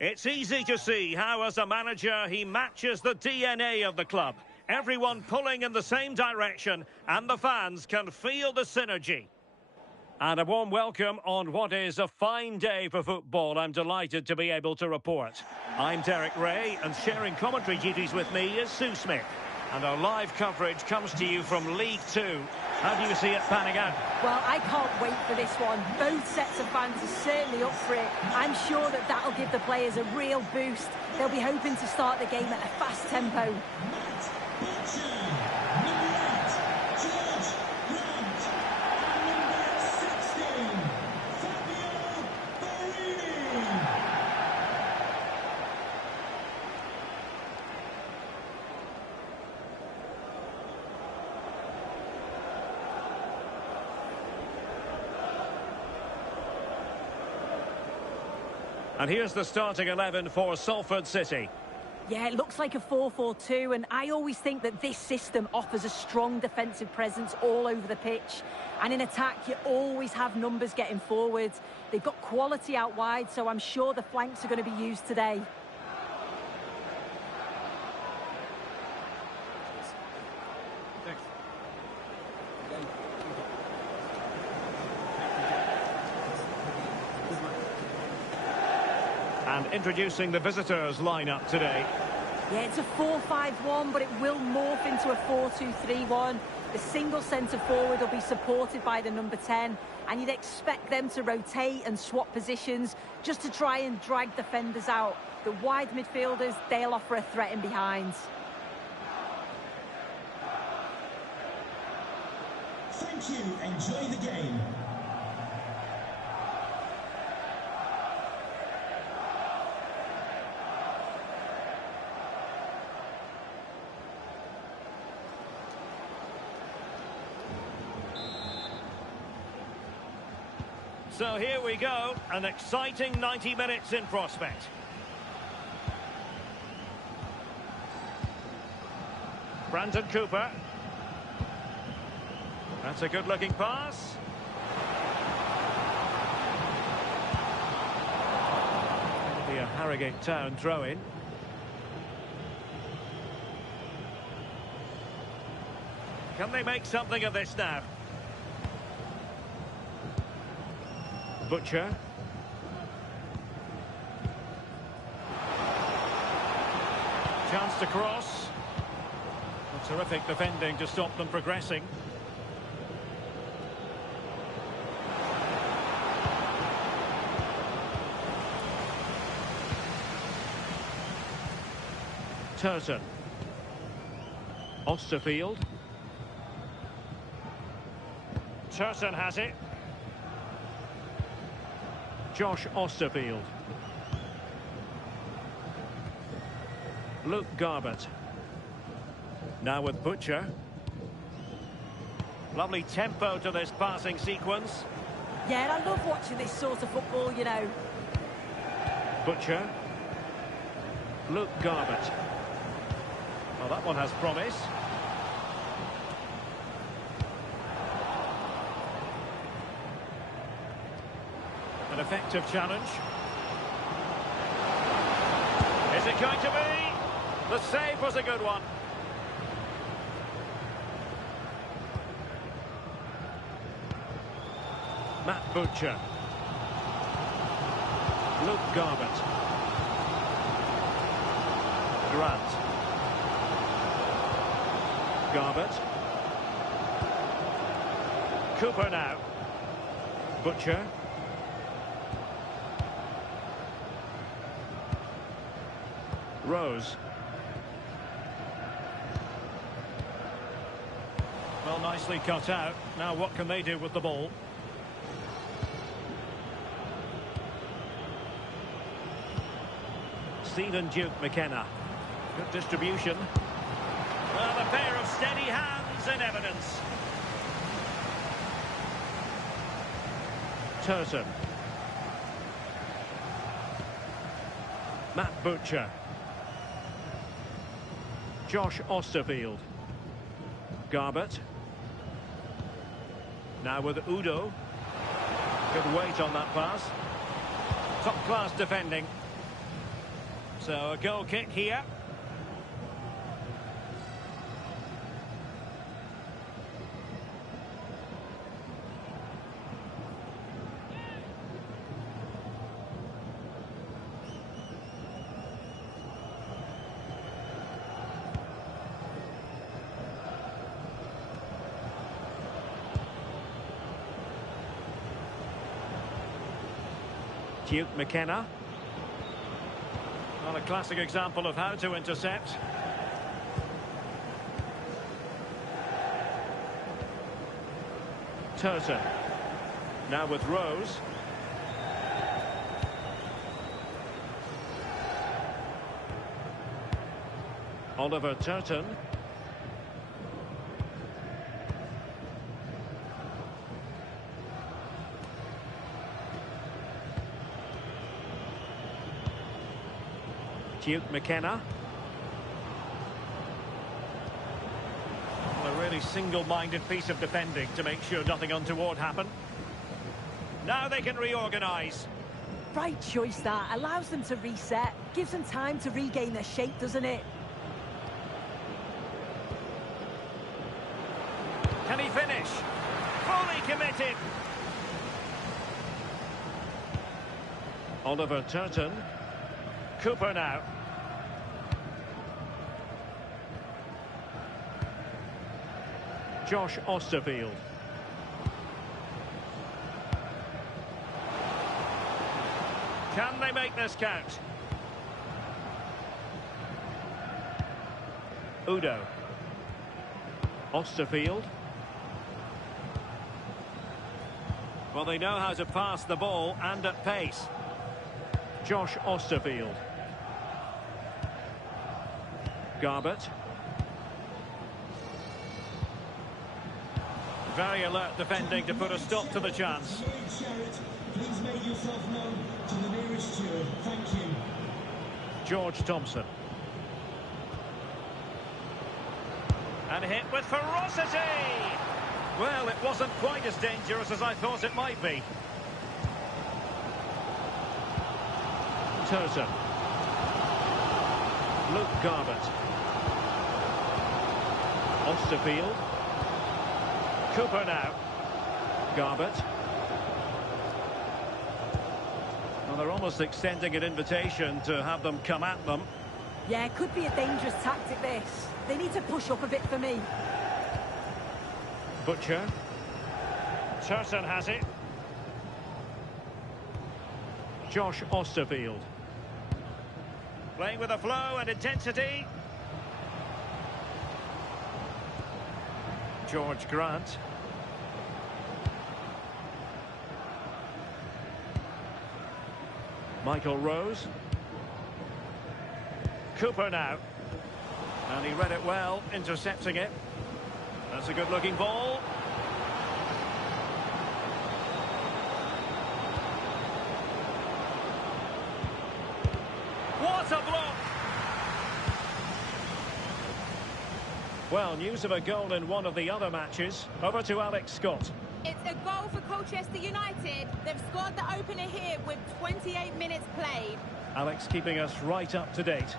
It's easy to see how, as a manager, he matches the DNA of the club. Everyone pulling in the same direction, and the fans can feel the synergy. And a warm welcome on what is a fine day for football. I'm delighted to be able to report. I'm Derek Ray, and sharing commentary duties with me is Sue Smith. And our live coverage comes to you from League Two. How do you see it panning out? Well, I can't wait for this one. Both sets of fans are certainly up for it. I'm sure that that'll give the players a real boost. They'll be hoping to start the game at a fast tempo. And here's the starting 11 for Salford City. Yeah, it looks like a 4-4-2, and I always think that this system offers a strong defensive presence all over the pitch. And in attack, you always have numbers getting forward. They've got quality out wide, so I'm sure the flanks are going to be used today. And introducing the visitors' lineup today. Yeah, it's a 4-5-1, but it will morph into a 4-2-3-1. The single centre forward will be supported by the number 10, and you'd expect them to rotate and swap positions just to try and drag defenders out. The wide midfielders, they'll offer a threat in behind. Thank you. Enjoy the game. So here we go, an exciting 90 minutes in prospect. Brandon Cooper. That's a good-looking pass. It'll be a Harrogate Town throw-in. Can they make something of this now? Butcher. Chance to cross. A terrific defending to stop them progressing. Turton. Osterfield. Turton has it. Josh Osterfield. Luke Garbett. Now with Butcher. Lovely tempo to this passing sequence. Yeah, and I love watching this sort of football, you know. Butcher. Luke Garbett. Well, that one has promise. An effective challenge. Is it going to be? The save was a good one. Matt Butcher. Luke Garbett. Grant. Garbett. Cooper now. Butcher. Rose. Well, nicely cut out. Now what can they do with the ball? Stephen Duke McKenna. Good distribution. Well, a pair of steady hands in evidence. Turton. Matt Butcher. Josh Osterfield. Garbett. Now with Udo. Good weight on that pass. Top-class defending. So a goal kick here. Duke McKenna. Well, a classic example of how to intercept. Turton. Now with Rose. Oliver Turton. Duke McKenna. Well, a really single-minded piece of defending to make sure nothing untoward happened. Now they can reorganise. Right choice that. Allows them to reset. Gives them time to regain their shape, doesn't it? Can he finish? Fully committed. Oliver Turton. Cooper now. Josh Osterfield. Can they make this count? Udo. Osterfield. Well, they know how to pass the ball and at pace. Josh Osterfield. Garbett. Very alert defending to put a stop to the chance. Please make yourself known to the nearest steward. Thank you. George Thompson. And hit with ferocity! Well, it wasn't quite as dangerous as I thought it might be. Turton. Luke Garbett. Osterfield. Cooper now. Garbett. Well, they're almost extending an invitation to have them come at them. Yeah, it could be a dangerous tactic, this. They need to push up a bit for me. Butcher. Turton has it. Josh Osterfield. Playing with a flow and intensity. George Grant. Michael Rose. Cooper now. And he read it well, intercepting it. That's a good-looking ball. What a block! Well, news of a goal in one of the other matches. Over to Alex Scott. It's a goal for Colchester United. They've scored the opener here with 28 minutes played. Alex keeping us right up to date.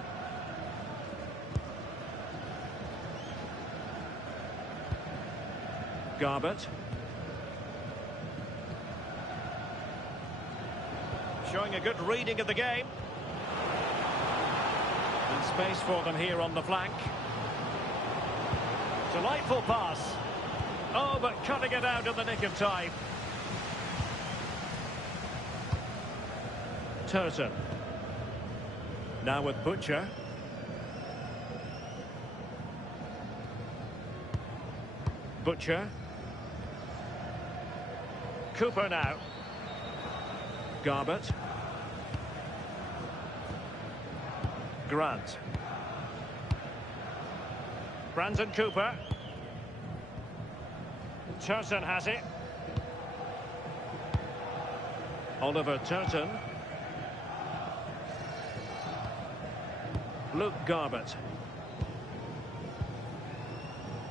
Garbett. Showing a good reading of the game. And space for them here on the flank. Delightful pass. Oh, but cutting it out in the nick of time. Turton. Now with Butcher. Butcher. Cooper now. Garbett. Grant. Brandon Cooper. Turton has it. Oliver Turton. Luke Garbett.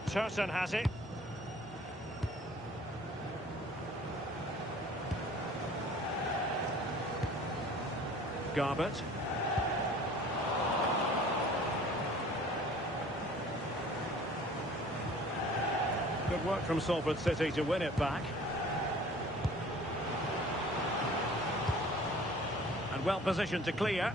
Turton has it. Garbett. Good work from Salford City to win it back. And well positioned to clear.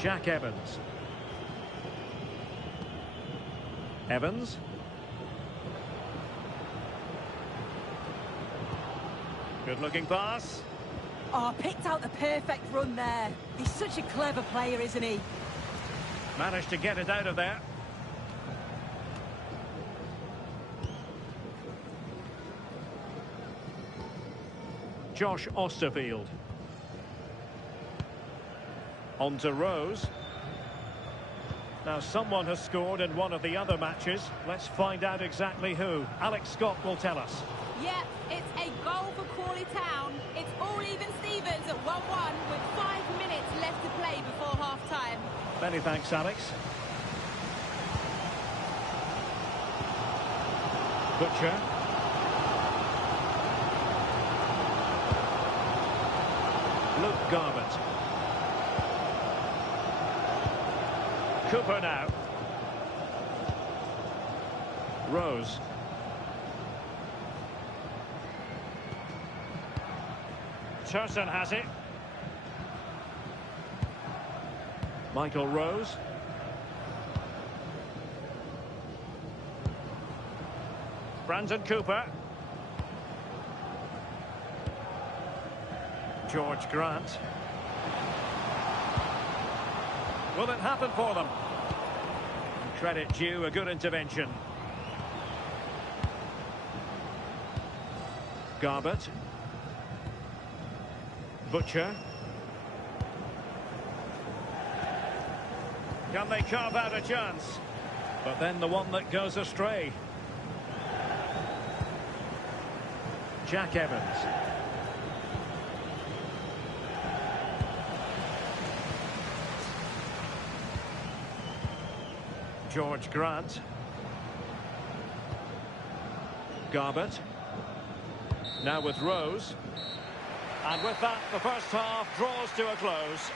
Jack Evans. Evans. Good looking pass. Oh, picked out the perfect run there. He's such a clever player, isn't he? Managed to get it out of there. Josh Osterfield. On to Rose. Now someone has scored in one of the other matches. Let's find out exactly who. Alex Scott will tell us. Yeah, it's a goal for Crawley Town. It's all even Stevens at 1-1 with 5 minutes left to play before half-time. Many thanks, Alex. Butcher. Luke Garbutt. Cooper now. Rose. Turton has it. Michael Rose. Brandon Cooper. George Grant. Will it happen for them? Credit due, a good intervention. Garbutt. Butcher. Can they carve out a chance? But then the one that goes astray. Jack Evans. George Grant. Garbutt. Now with Rose. And with that, the first half draws to a close.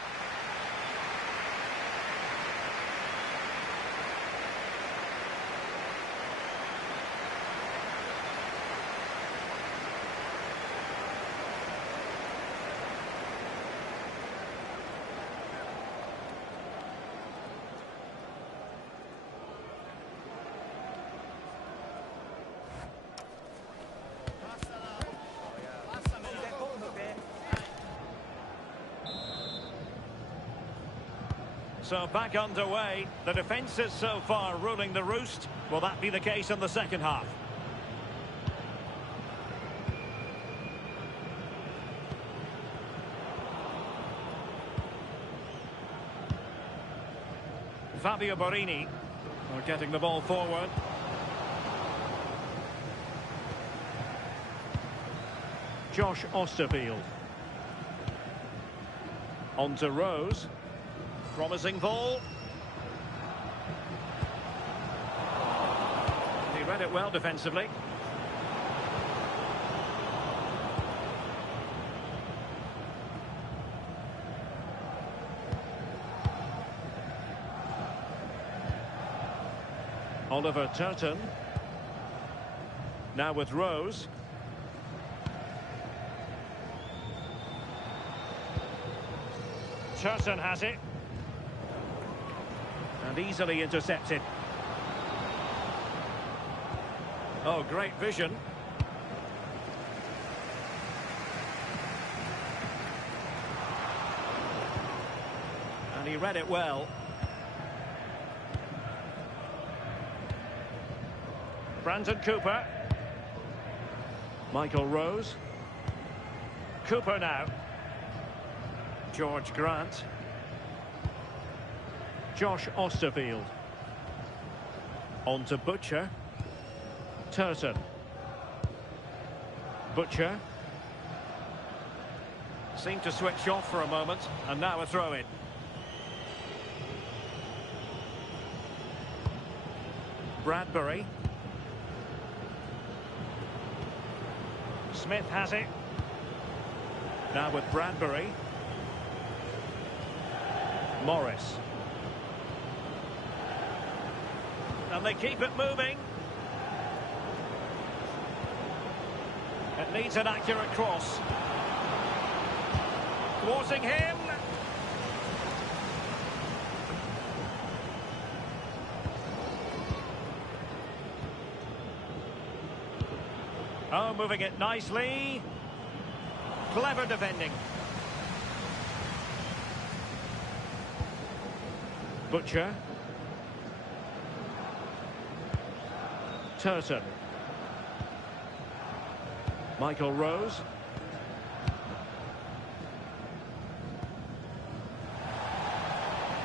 So back underway. The defence is so far ruling the roost. Will that be the case in the second half? Fabio Borini are getting the ball forward. Josh Osterfield. On to Rose. Promising ball. He read it well defensively. Oliver Turton. Now with Rose. Turton has it. And easily intercepted. Oh, great vision. And he read it well. Brandon Cooper. Michael Rose. Cooper now. George Grant. Josh Osterfield. On to Butcher. Turton. Butcher. Seemed to switch off for a moment, and now a throw-in. Bradbury. Smith has it. Now with Bradbury. Morris. And they keep it moving. It needs an accurate cross. Thwarting him. Oh, moving it nicely. Clever defending. Butcher. Turton. Michael Rose.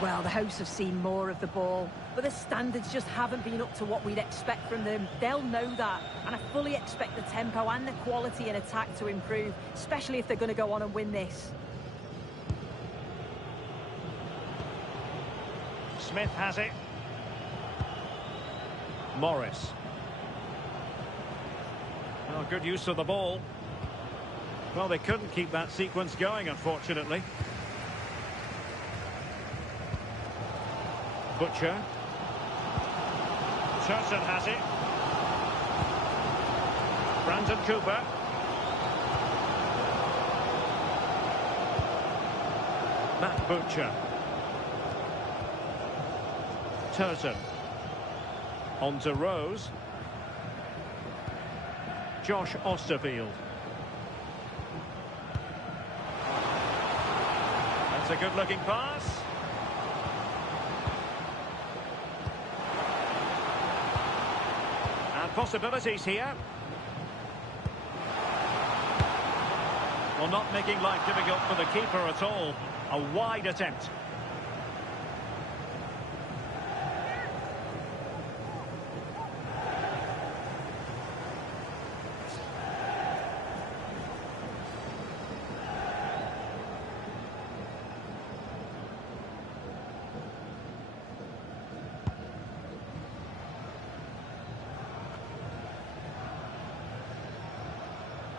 Well, the hosts have seen more of the ball, but the standards just haven't been up to what we'd expect from them. They'll know that, and I fully expect the tempo and the quality in attack to improve, especially if they're going to go on and win this. Smith has it. Morris. Oh, good use of the ball. Well, they couldn't keep that sequence going, unfortunately. Butcher. Turton has it. Brandon Cooper. Matt Butcher. Turton. On to Rose. Josh Osterfield. That's a good-looking pass. And possibilities here. Well, not making life difficult for the keeper at all. A wide attempt.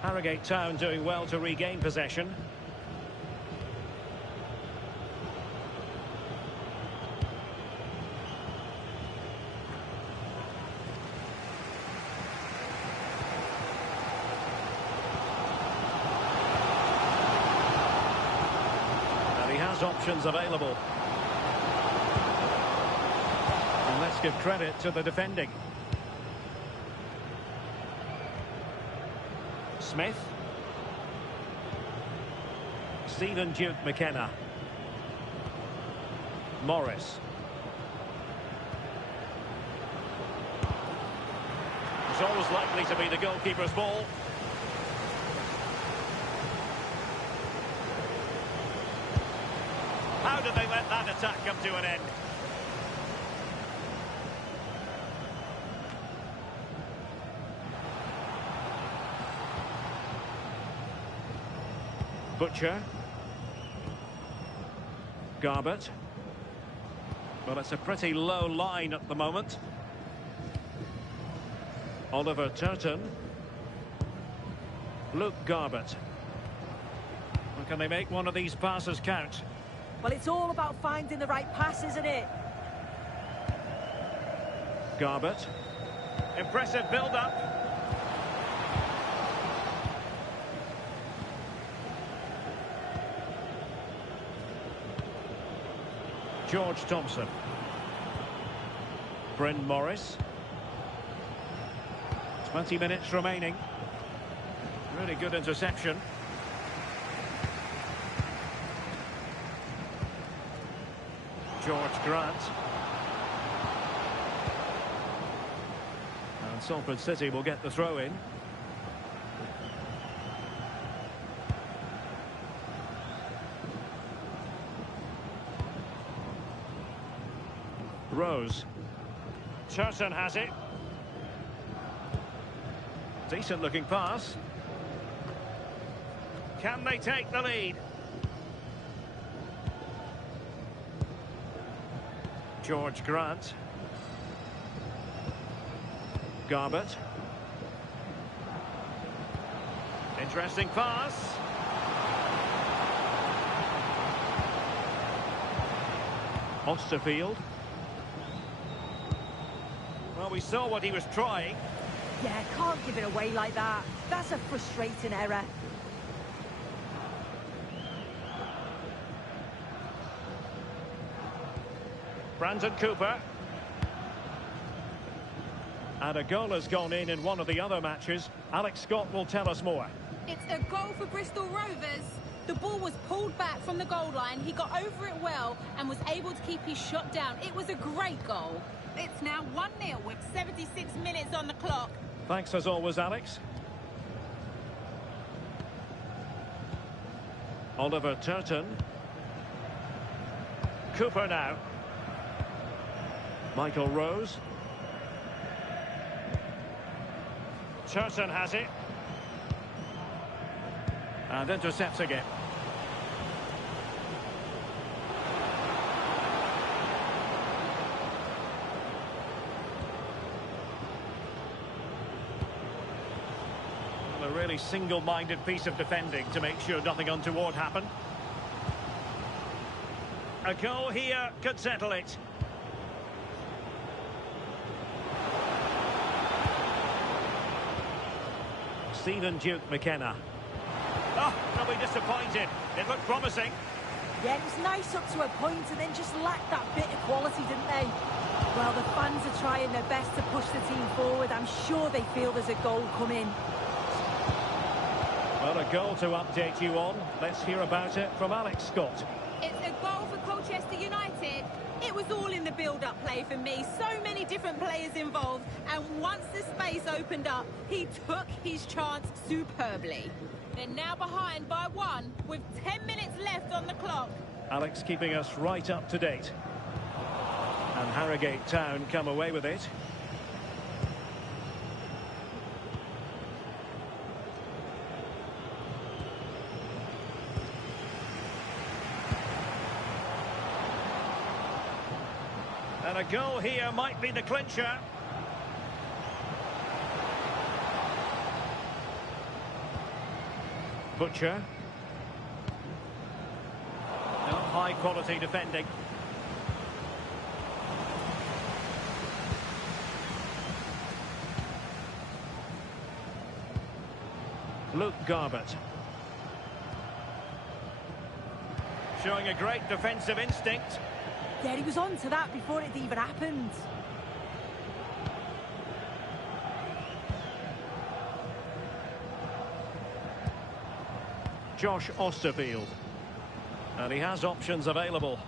Harrogate Town doing well to regain possession. And he has options available. And let's give credit to the defending. Smith. Stephen Duke McKenna. Morris. It's always likely to be the goalkeeper's ball. How did they let that attack come to an end? Butcher. Garbett. Well, it's a pretty low line at the moment. Oliver Turton. Luke Garbett. Well, can they make one of these passes count? Well, it's all about finding the right pass, isn't it? Garbett. Impressive build-up. George Thompson. Bryn Morris. 20 minutes remaining. Really good interception. George Grant. And Salford City will get the throw in. Rose. Turton has it. Decent looking pass. Can they take the lead? George Grant. Garbett. Interesting pass. Osterfield. Well, we saw what he was trying. Yeah, can't give it away like that. That's a frustrating error. Brandon Cooper. And a goal has gone in one of the other matches. Alex Scott will tell us more. It's a goal for Bristol Rovers. The ball was pulled back from the goal line. He got over it well and was able to keep his shot down. It was a great goal. It's now 1-0 with 76 minutes on the clock. Thanks as always, Alex. Oliver Turton. Cooper now. Michael Rose. Turton has it. And intercepts again. A really single-minded piece of defending to make sure nothing untoward happened. A goal here could settle it. Stephen Duke McKenna. Oh, they'll be disappointed. It looked promising. Yeah, it was nice up to a point and then just lacked that bit of quality, didn't they? Well, the fans are trying their best to push the team forward. I'm sure they feel there's a goal coming. Well, a goal to update you on. Let's hear about it from Alex Scott. It's a goal for Colchester United. It was all in the build-up play for me. So many different players involved. And once the space opened up, he took his chance superbly. They're now behind by 1 with 10 minutes left on the clock. Alex keeping us right up to date. And Harrogate Town come away with it. And a goal here might be the clincher. Butcher. No, high quality defending. Luke Garbett. Showing a great defensive instinct. Yeah, he was on to that before it even happened. Josh Osterfield. And he has options available.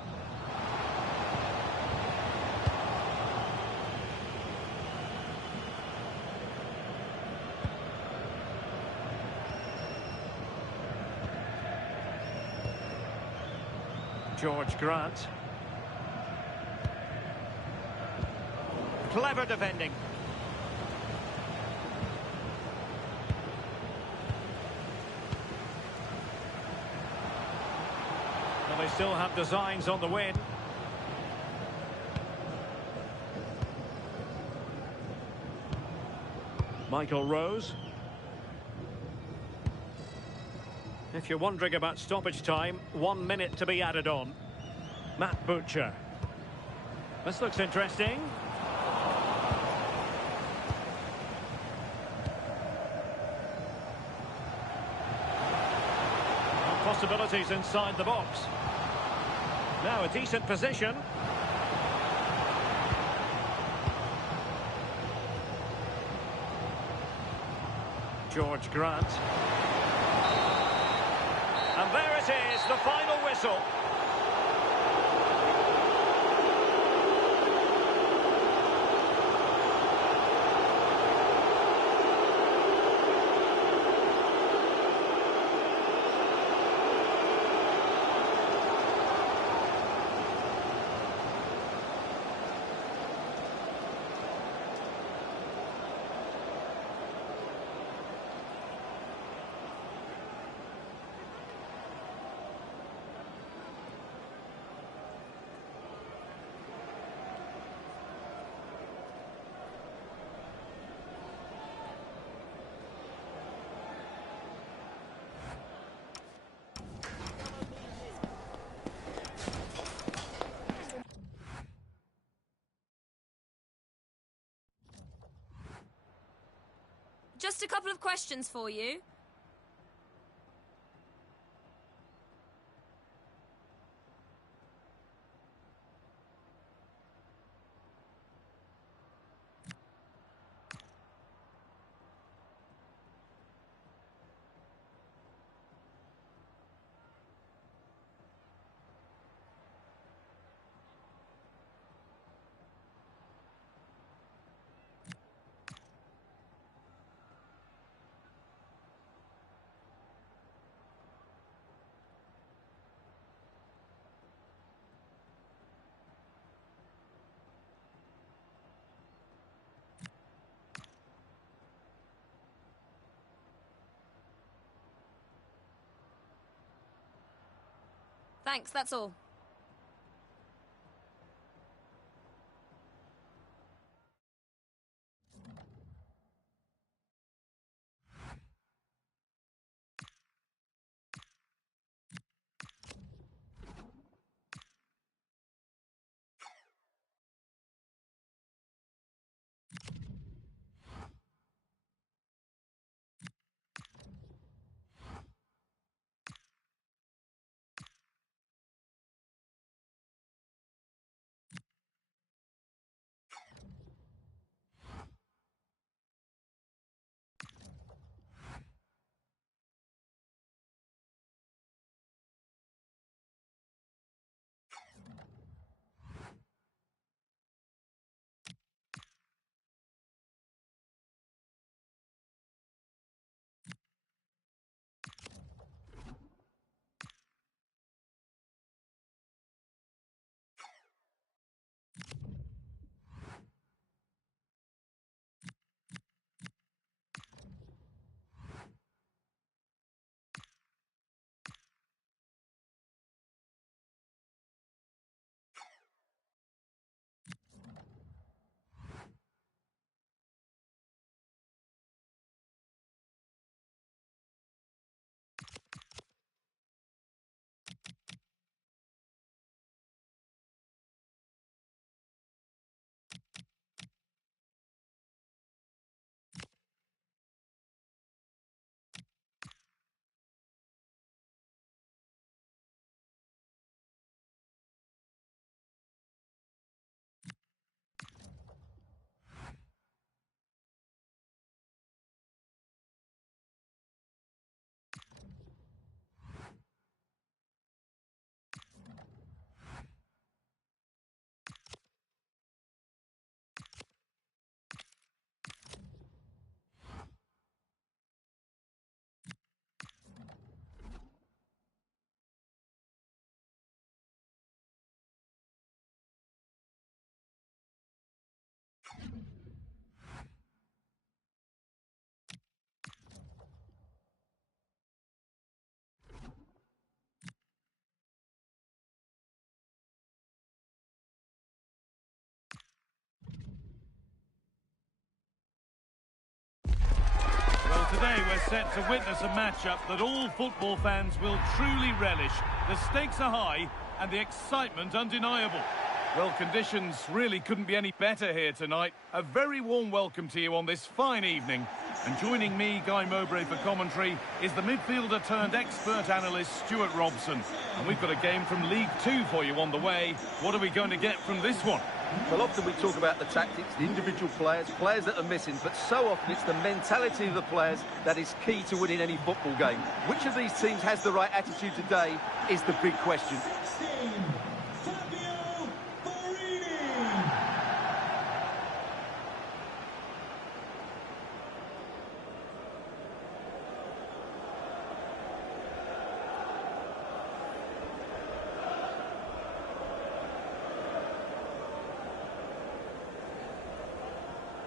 George Grant. Clever defending. Well, they still have designs on the win. Michael Rose. If you're wondering about stoppage time, 1 minute to be added on. Matt Butcher. This looks interesting. Possibilities inside the box. Now a decent position. George Grant. And there it is, the final whistle. Just a couple of questions for you. Thanks, that's all. Well, today we're set to witness a matchup that all football fans will truly relish. The stakes are high and the excitement undeniable. Well, conditions really couldn't be any better here tonight. A very warm welcome to you on this fine evening. And joining me, Guy Mowbray, for commentary is the midfielder turned expert analyst Stuart Robson. And we've got a game from League Two for you on the way. What are we going to get from this one? Well, often we talk about the tactics, the individual players that are missing, but so often it's the mentality of the players that is key to winning any football game. Which of these teams has the right attitude today is the big question.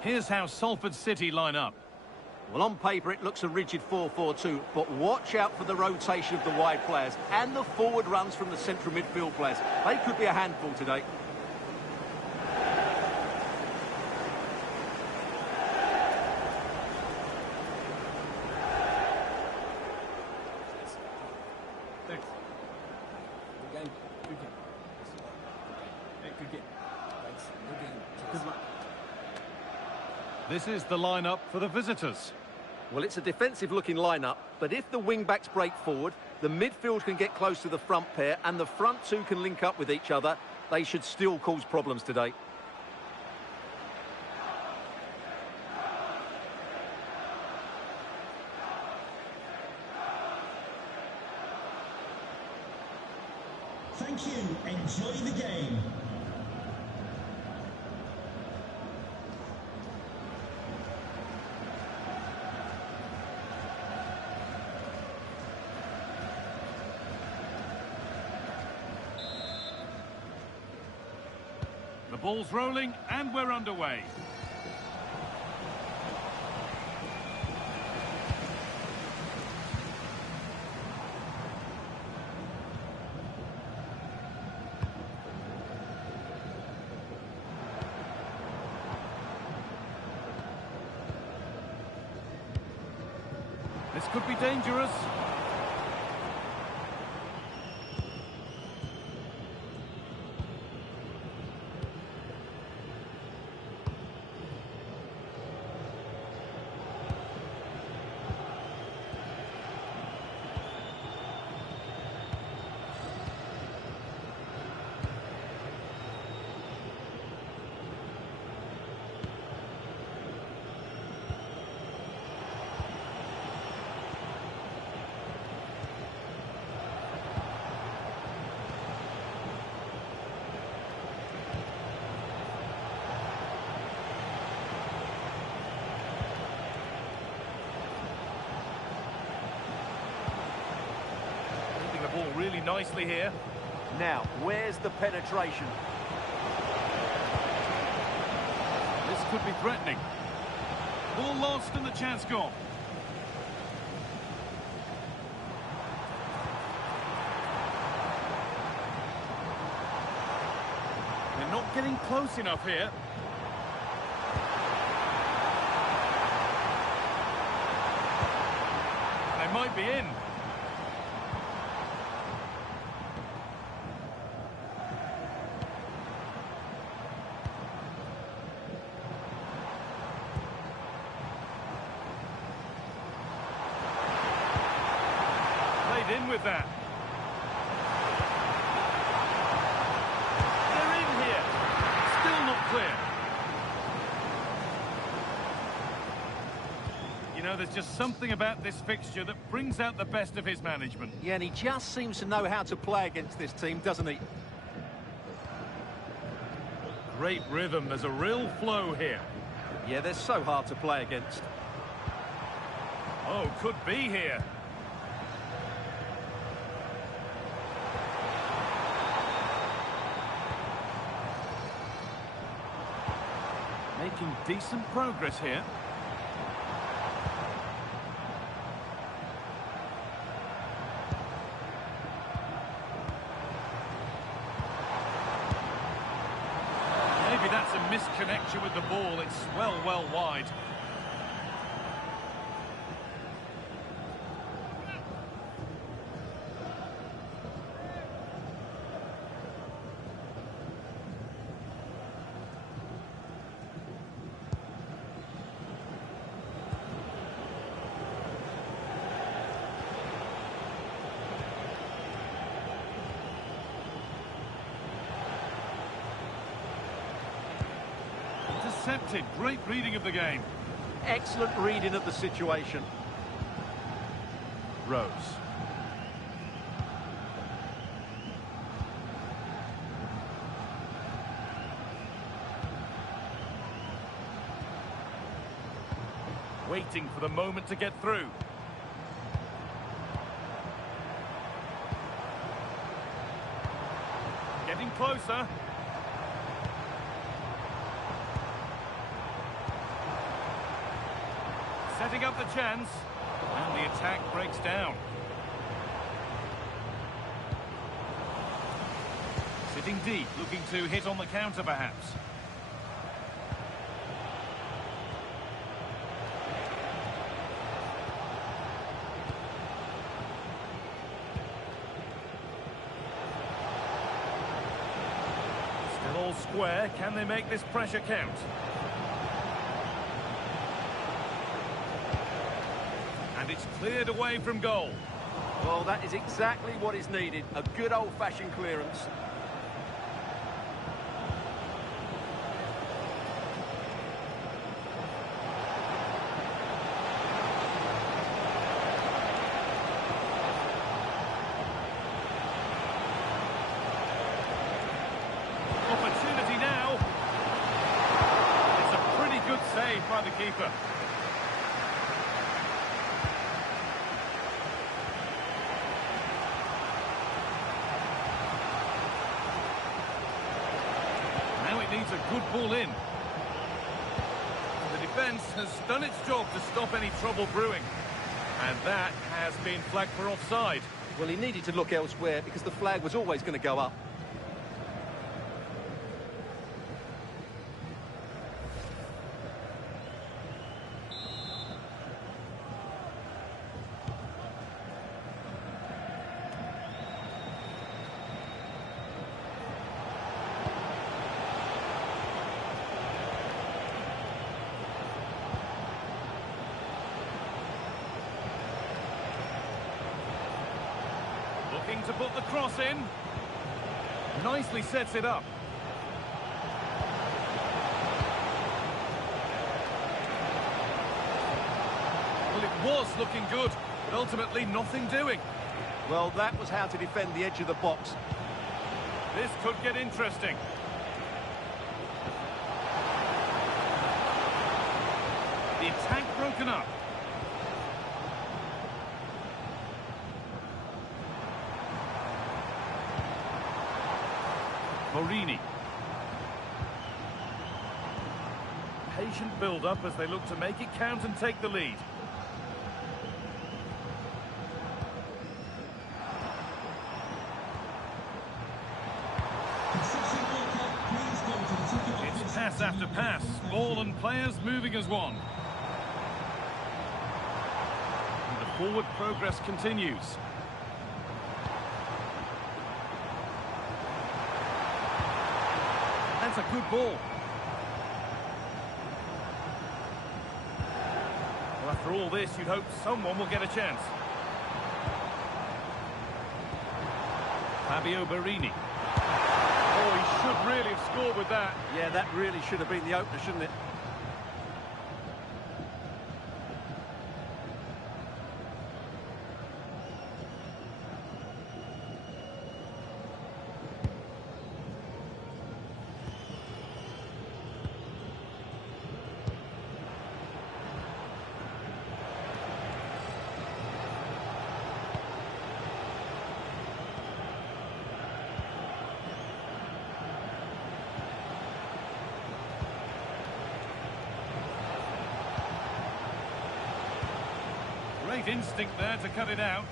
Here's how Salford City line up. Well, on paper it looks a rigid 4-4-2, but watch out for the rotation of the wide players and the forward runs from the central midfield players. They could be a handful today. This is the lineup for the visitors. Well, it's a defensive-looking lineup, but if the wing-backs break forward, the midfield can get close to the front pair, and the front two can link up with each other, they should still cause problems today. Thank you. Enjoy the game. The ball's rolling and we're underway. This could be dangerous. The ball really nicely here. Now, where's the penetration? This could be threatening. Ball lost and the chance gone. They're not getting close enough here. They might be in. In with that. They're in here. Still not clear. You know, there's just something about this fixture that brings out the best of his management. Yeah, and he just seems to know how to play against this team, doesn't he? Great rhythm. There's a real flow here. Yeah, they're so hard to play against. Oh, could be here. Making decent progress here. Maybe that's a misconnection with the ball. It's well wide. Intercepted. Great reading of the game. Excellent reading of the situation. Rose. Waiting for the moment to get through. Getting closer. Setting up the chance, and the attack breaks down. Sitting deep, looking to hit on the counter perhaps. Still all square, can they make this pressure count? And it's cleared away from goal. Well, that is exactly what is needed. A good old-fashioned clearance. Opportunity now. It's a pretty good save by the keeper. Now it needs a good ball in. The defence has done its job to stop any trouble brewing. And that has been flagged for offside. Well, he needed to look elsewhere because the flag was always going to go up. Looking to put the cross in. Nicely sets it up. Well, it was looking good, but ultimately nothing doing. Well, that was how to defend the edge of the box. This could get interesting. The attack broken up. Morini. Patient build-up as they look to make it count and take the lead. It's pass after pass, ball and players moving as one. And the forward progress continues. That's a good ball. Well, after all this, you'd hope someone will get a chance. Fabio Barini. Oh, he should really have scored with that. Yeah, that really should have been the opener, shouldn't it? Great instinct there to cut it out.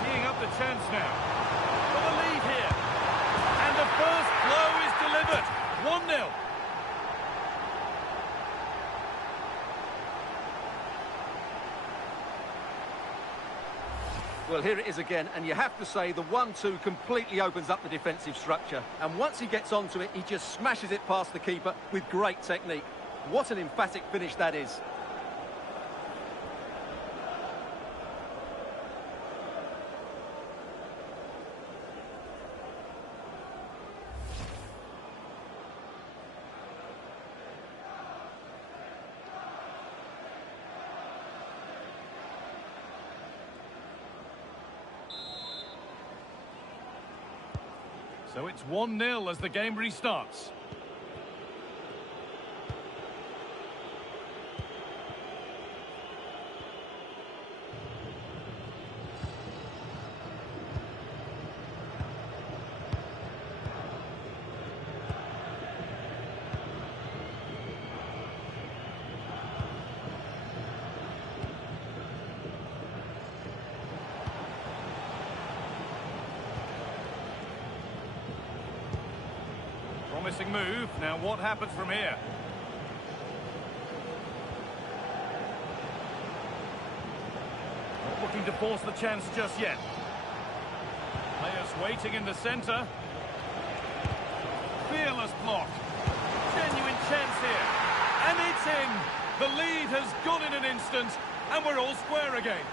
Teeing up the chance now. For the lead here. And the first blow is delivered. 1-0. Well, here it is again, and you have to say the 1-2 completely opens up the defensive structure. And once he gets onto it, he just smashes it past the keeper with great technique. What an emphatic finish that is. So it's 1-0 as the game restarts. Promising move. Now what happens from here? Not looking to force the chance just yet. Players waiting in the centre. fearless block. Genuine chance here. And it's in. The lead has gone in an instant, and we're all square again.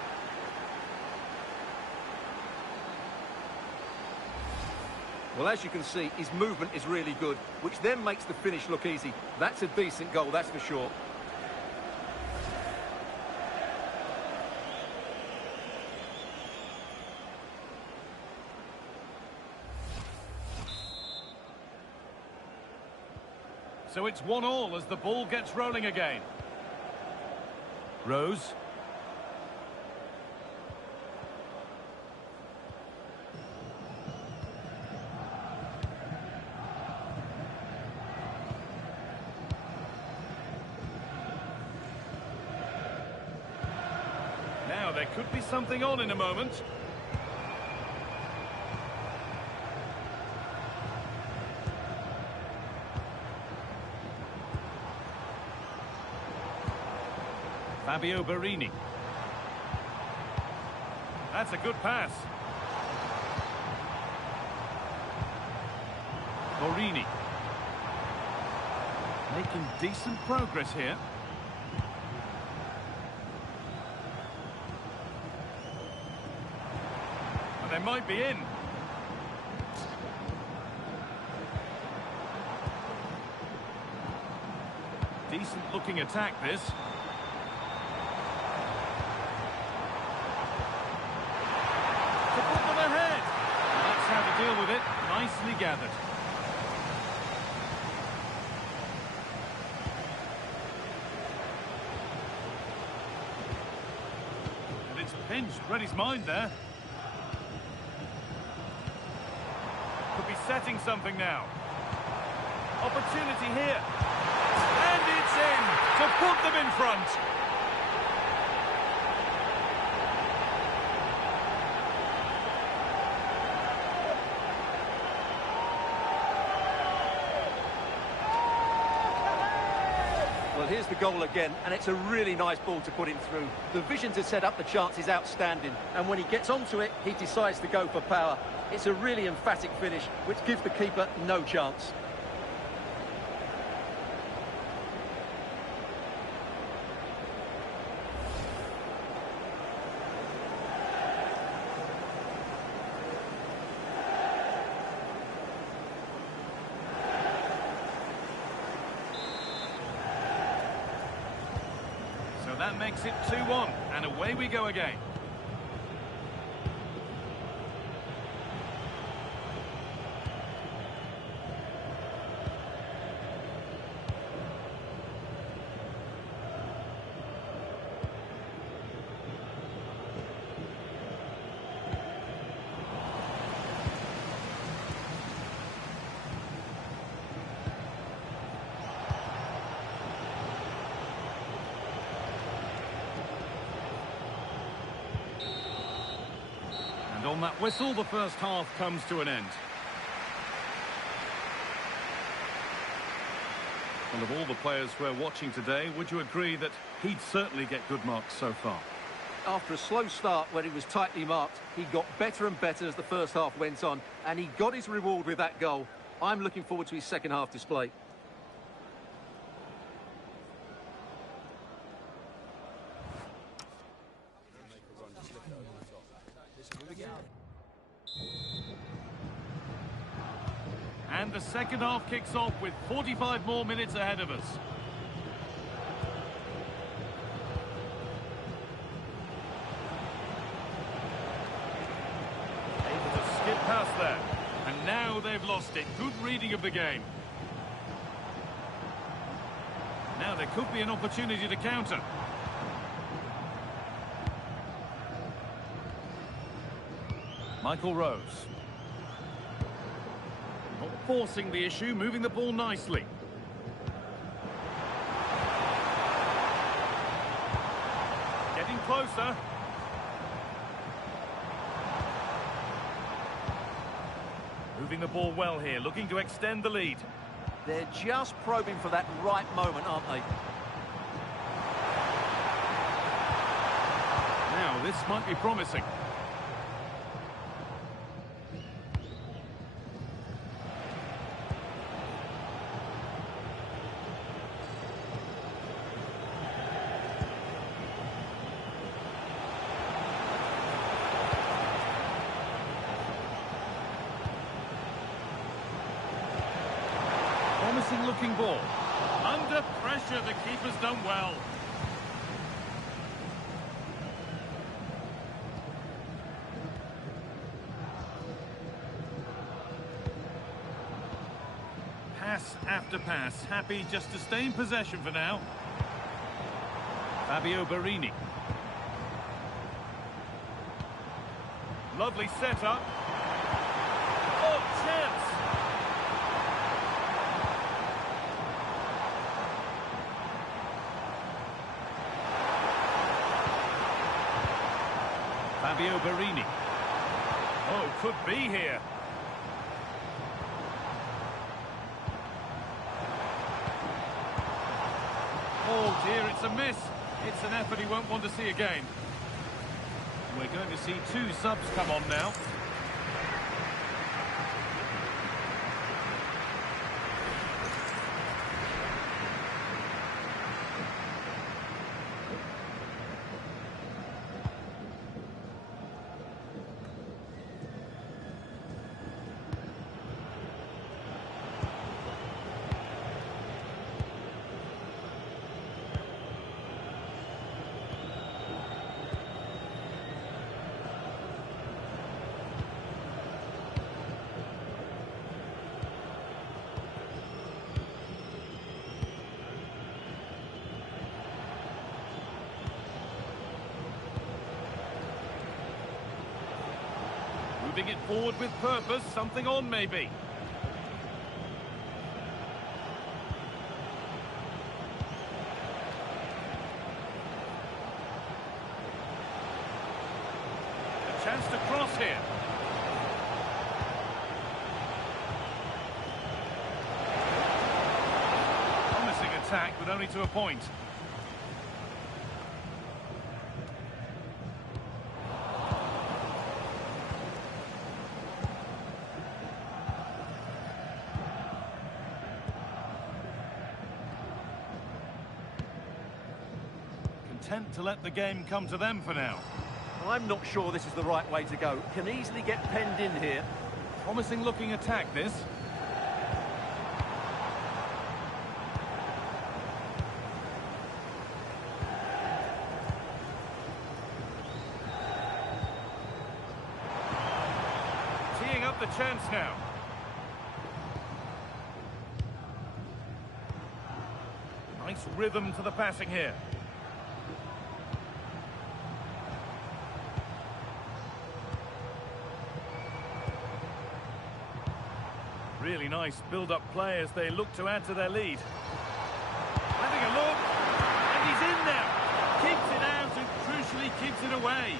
Well, as you can see, his movement is really good, which then makes the finish look easy. That's a decent goal, that's for sure. So it's 1-1 as the ball gets rolling again. Rose. Now there could be something on in a moment. Fabio Barini. That's a good pass. Barini. Making decent progress here. And they might be in. Decent looking attack this. Deal with it, nicely gathered. And it's pinched, read his mind there. Could be setting something now. Opportunity here. And it's in to put them in front. Well, here's the goal again, and it's a really nice ball to put him through. The vision to set up the chance is outstanding, and when he gets onto it, he decides to go for power. It's a really emphatic finish, which gives the keeper no chance. That makes it 2-1, and away we go again. On that whistle, the first half comes to an end. And of all the players we're watching today, would you agree that he'd certainly get good marks so far? After a slow start where he was tightly marked, he got better and better as the first half went on, and he got his reward with that goal. I'm looking forward to his second half display. And the second half kicks off with 45 more minutes ahead of us. Able to skip past there. And now they've lost it. Good reading of the game. Now there could be an opportunity to counter. Michael Rose. Not forcing the issue, moving the ball nicely. Getting closer. Moving the ball well here, looking to extend the lead. They're just probing for that right moment, aren't they? Now, this might be promising. promising looking ball. Under pressure, the keeper's done well. Pass after pass, happy just to stay in possession for now. Fabio Barini. Lovely setup. Oh, chance! Fabio Barini. Oh, could be here. Oh dear, it's a miss. It's an effort he won't want to see again. We're going to see 2 subs come on now. Moving it forward with purpose, something on maybe. A chance to cross here. Promising attack, but only to a point. Content to let the game come to them for now. I'm not sure this is the right way to go. Can easily get penned in here. Promising looking attack, this. Teeing up the chance now. Nice rhythm to the passing here. Really nice build-up play as they look to add to their lead. Having a look, and he's in there. Keeps it out and crucially keeps it away.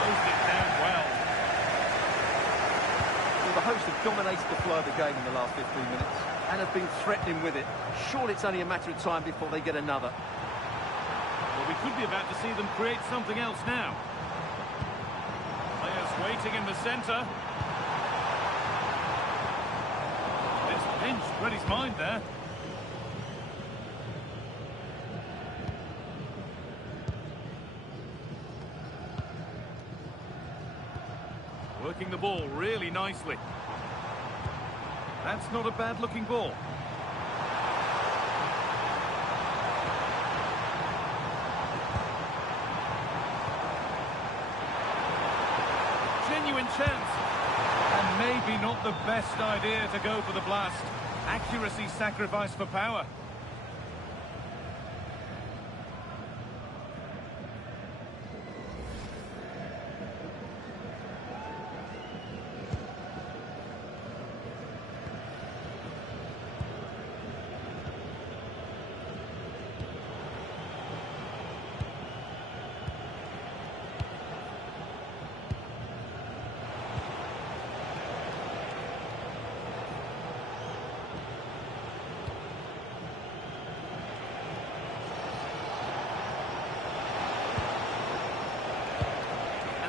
Closed it down well. Well, the hosts have dominated the flow of the game in the last 15 minutes. And have been threatening with it. Surely it's only a matter of time before they get another. Well, we could be about to see them create something else now. Players waiting in the centre. This pinch read his mind there. Working the ball really nicely. That's not a bad-looking ball. Genuine chance. And maybe not the best idea to go for the blast. Accuracy sacrificed for power.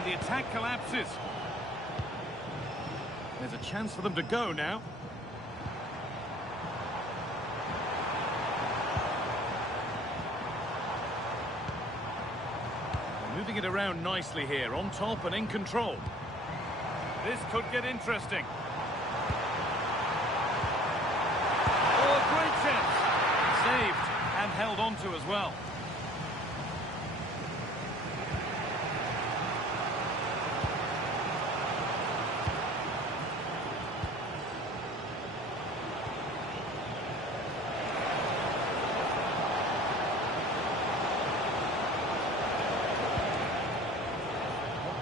The attack collapses. There's a chance for them to go now. passing it around nicely here, on top and in control. This could get interesting. Oh, a great chance. Saved and held on to as well.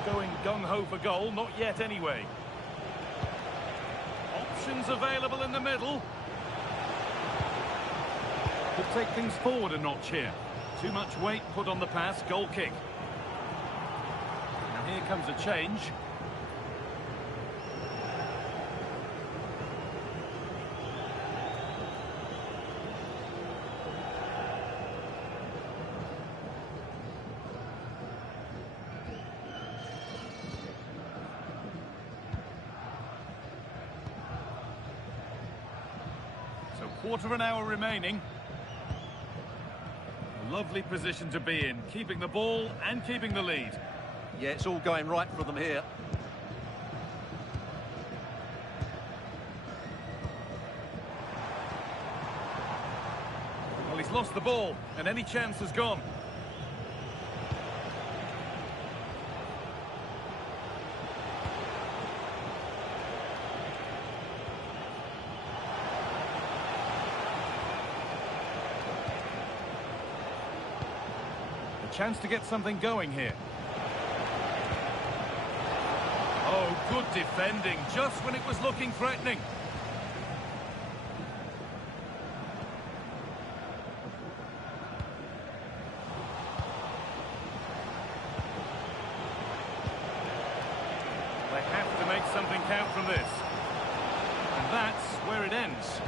Going gung-ho for goal, not yet anyway. Options available in the middle. Could take things forward a notch here. Too much weight put on the pass, goal kick. And here comes a change. Quarter of an hour remaining. A lovely position to be in, keeping the ball and keeping the lead. Yeah, it's all going right for them here. Well, he's lost the ball, and any chance has gone. Chance to get something going here. Oh, good defending, just when it was looking threatening. They have to make something count from this. And that's where it ends.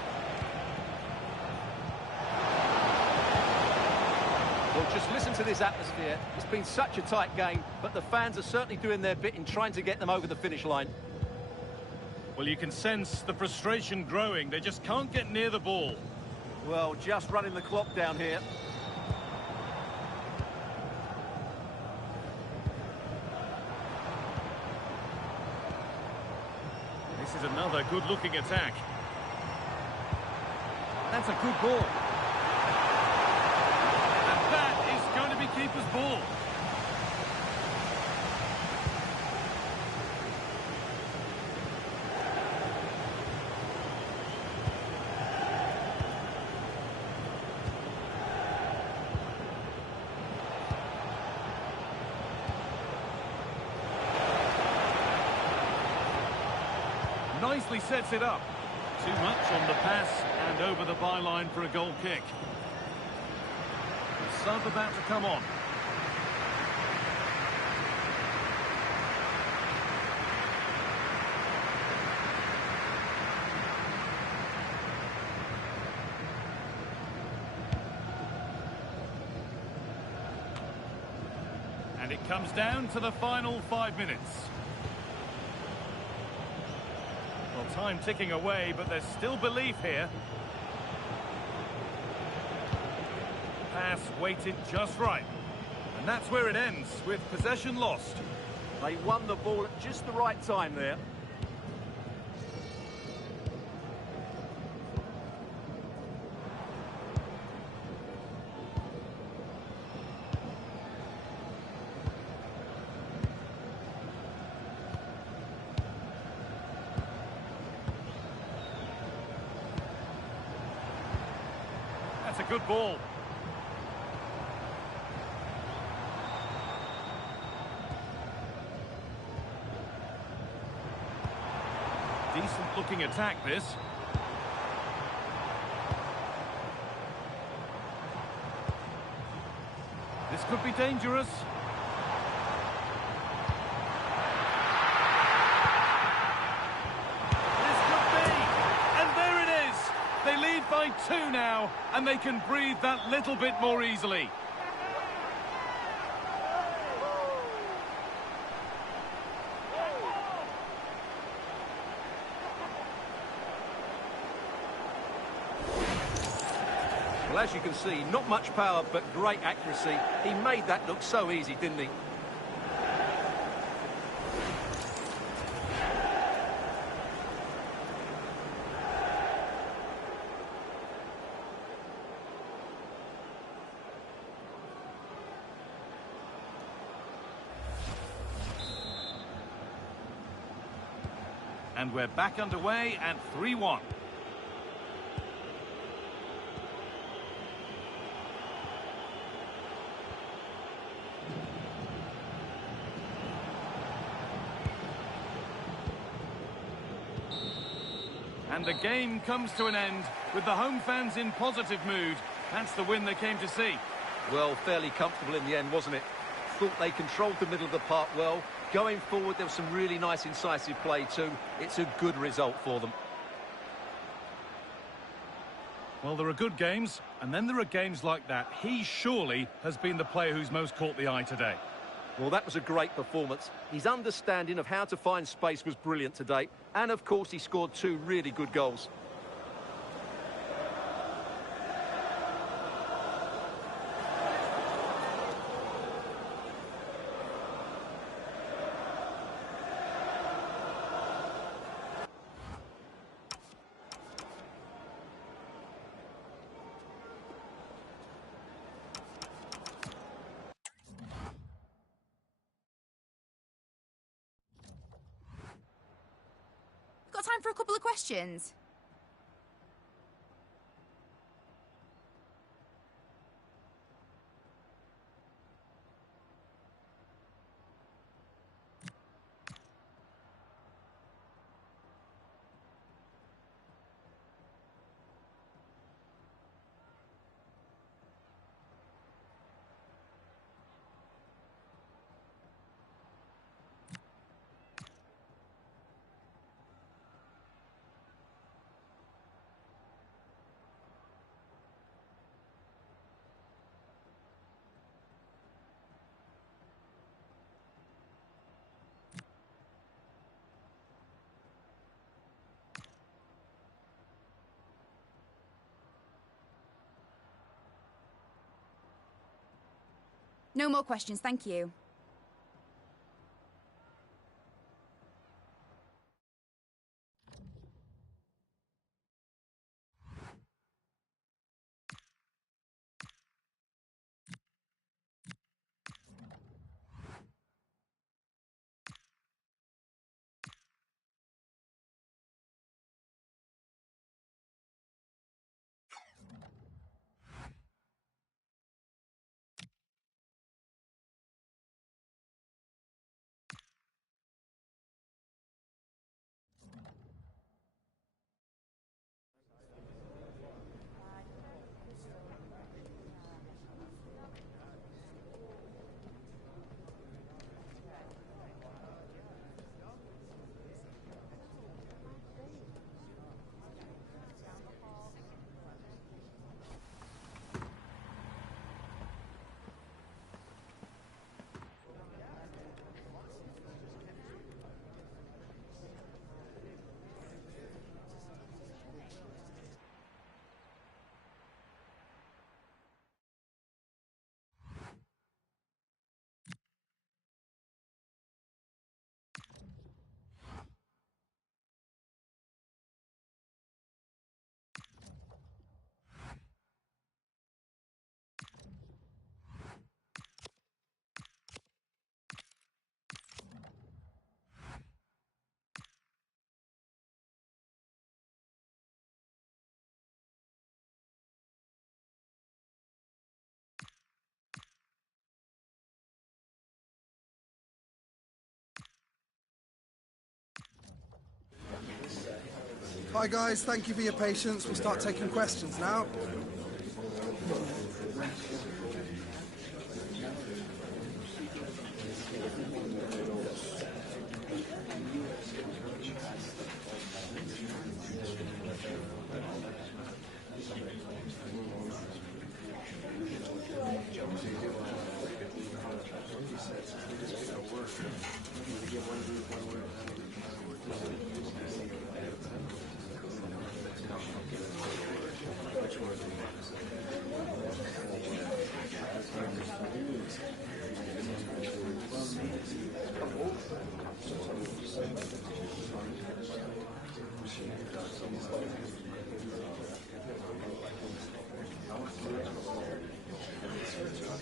Well, just listen to this atmosphere. It's been such a tight game, but the fans are certainly doing their bit in trying to get them over the finish line. Well, you can sense the frustration growing. They just can't get near the ball. Well, just running the clock down here. This is another good-looking attack. That's a good ball. Going to be keeper's ball. Nicely sets it up. Too much on the pass and over the byline for a goal kick. Sub about to come on. And it comes down to the final 5 minutes. Well, time ticking away, but there's still belief here. Pass weighted just right. And that's where it ends, with possession lost. They won the ball at just the right time there. That's a good ball. Decent looking attack, this. This could be dangerous. This could be. And there it is. They lead by 2 now, and they can breathe that little bit more easily. Well, as you can see, not much power, but great accuracy. He made that look so easy, didn't he? And we're back underway at 3-1. And the game comes to an end with the home fans in positive mood. That's the win they came to see. Well, fairly comfortable in the end, wasn't it? Thought they controlled the middle of the park well. Going forward, there was some really nice incisive play too. It's a good result for them. Well, there are good games, and then there are games like that. He surely has been the player who's most caught the eye today. Well, that was a great performance. His understanding of how to find space was brilliant today. And, of course, he scored 2 really good goals. Got time for a couple of questions? No more questions, thank you. Hi guys, thank you for your patience. We'll start taking questions now.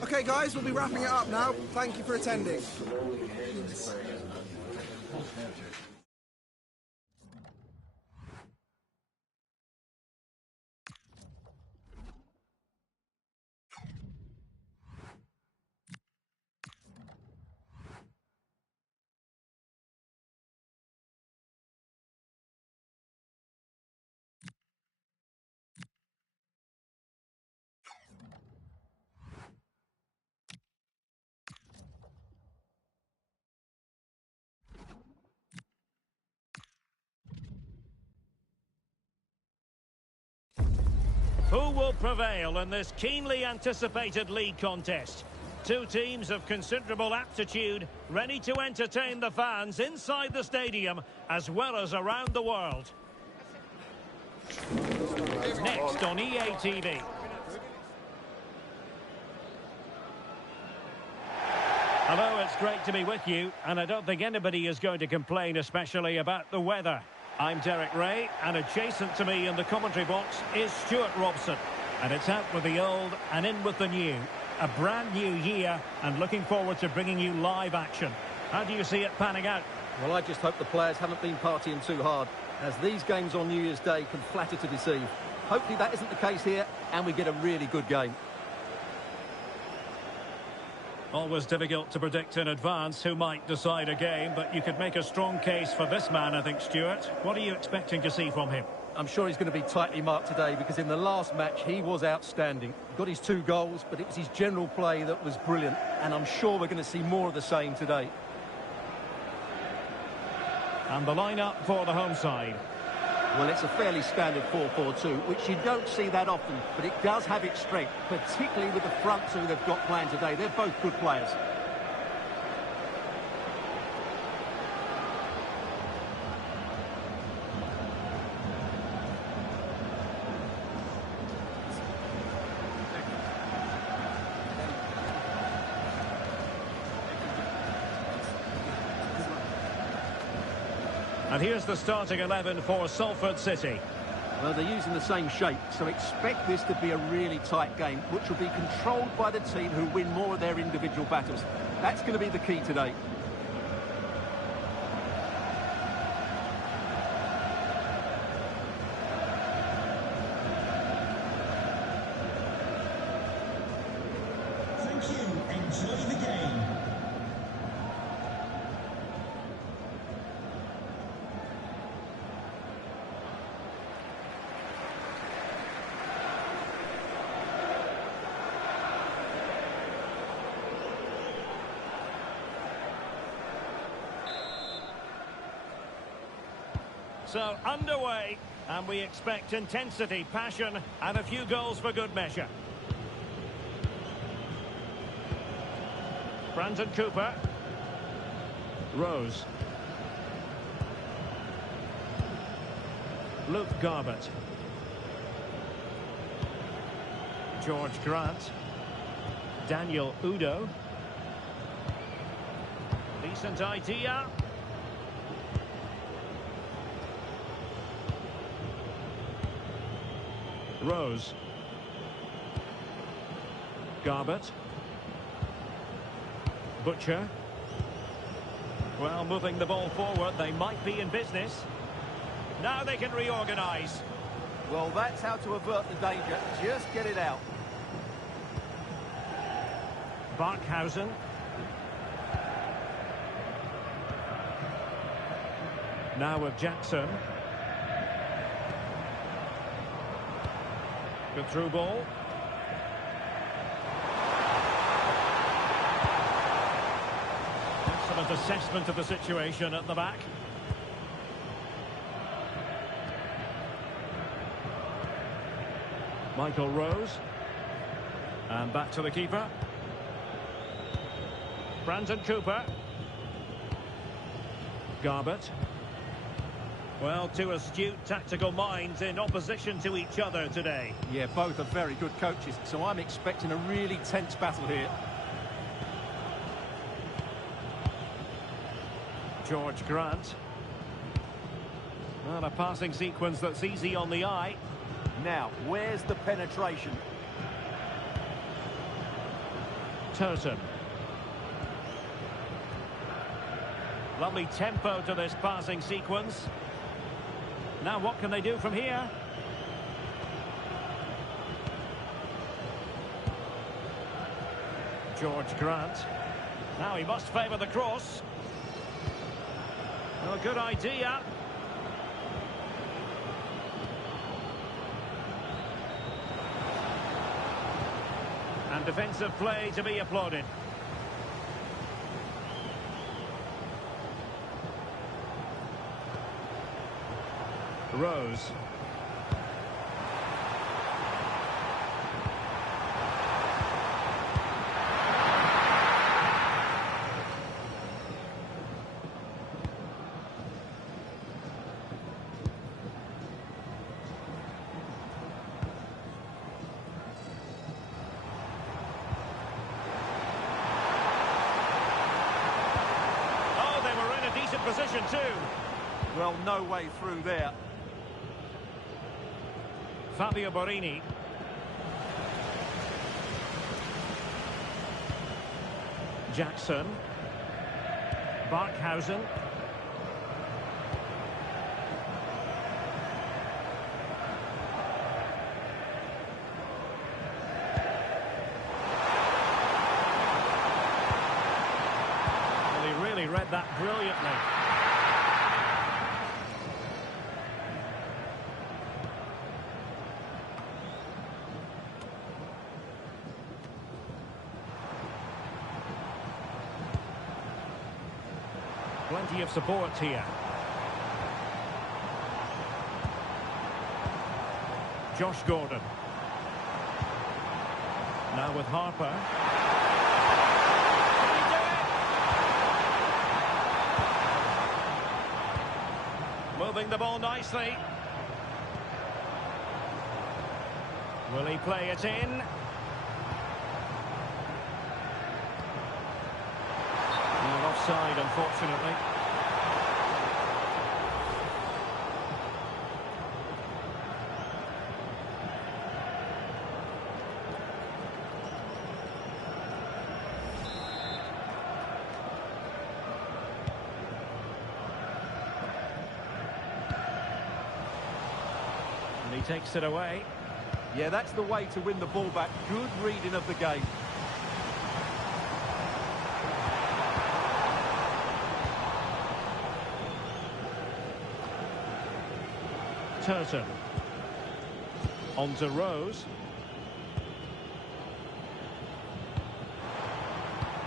Okay guys, we'll be wrapping it up now. Thank you for attending. Who will prevail in this keenly anticipated league contest? Two teams of considerable aptitude, ready to entertain the fans inside the stadium as well as around the world. Next on EA TV. Hello, it's great to be with you, and I don't think anybody is going to complain especially about the weather. I'm Derek Ray, and adjacent to me in the commentary box is Stuart Robson. And it's out with the old and in with the new. A brand new year, and looking forward to bringing you live action. How do you see it panning out? Well, I just hope the players haven't been partying too hard, as these games on New Year's Day can flatter to deceive. Hopefully that isn't the case here, and we get a really good game. Always difficult to predict in advance who might decide a game, but you could make a strong case for this man, I think, Stuart. What are you expecting to see from him? I'm sure he's going to be tightly marked today, because in the last match he was outstanding. He got his 2 goals, but it was his general play that was brilliant, and I'm sure we're going to see more of the same today. And the lineup for the home side. Well, it's a fairly standard 4-4-2, which you don't see that often, but it does have its strength, particularly with the front two they've got playing today. They're both good players. And here's the starting 11 for Salford City. Well, they're using the same shape, so expect this to be a really tight game, which will be controlled by the team who win more of their individual battles. That's going to be the key today. Thank you. Enjoy the game. So, underway, and we expect intensity, passion, and a few goals for good measure. Brandon Cooper. Rose. Luke Garbett. George Grant. Daniel Udo. Decent idea. Rose. Garbett. Butcher. Well, moving the ball forward, they might be in business. Now they can reorganise. Well, that's how to avert the danger. Just get it out. Barkhausen. Now with Jackson. Good through ball. Excellent assessment of the situation at the back. Michael Rose. And back to the keeper. Brandon Cooper. Garbett. Well, two astute tactical minds in opposition to each other today. Yeah, both are very good coaches, so I'm expecting a really tense battle here. George Grant. Well, a passing sequence that's easy on the eye. Now, where's the penetration? Turton. Lovely tempo to this passing sequence. Now what can they do from here? George Grant. Now he must favour the cross. Well, good idea. And defensive play to be applauded. Rose. opposition too. Well, no way through there. Fabio Borini. Jackson. Barkhausen. Well, he really read that brilliantly. Plenty of support here. Josh Gordon. Now with Harper. Can he do it? Moving the ball nicely. Will he play it in? Well, offside, unfortunately. And he takes it away. Yeah, that's the way to win the ball back. Good reading of the game. Turton. On to Rose.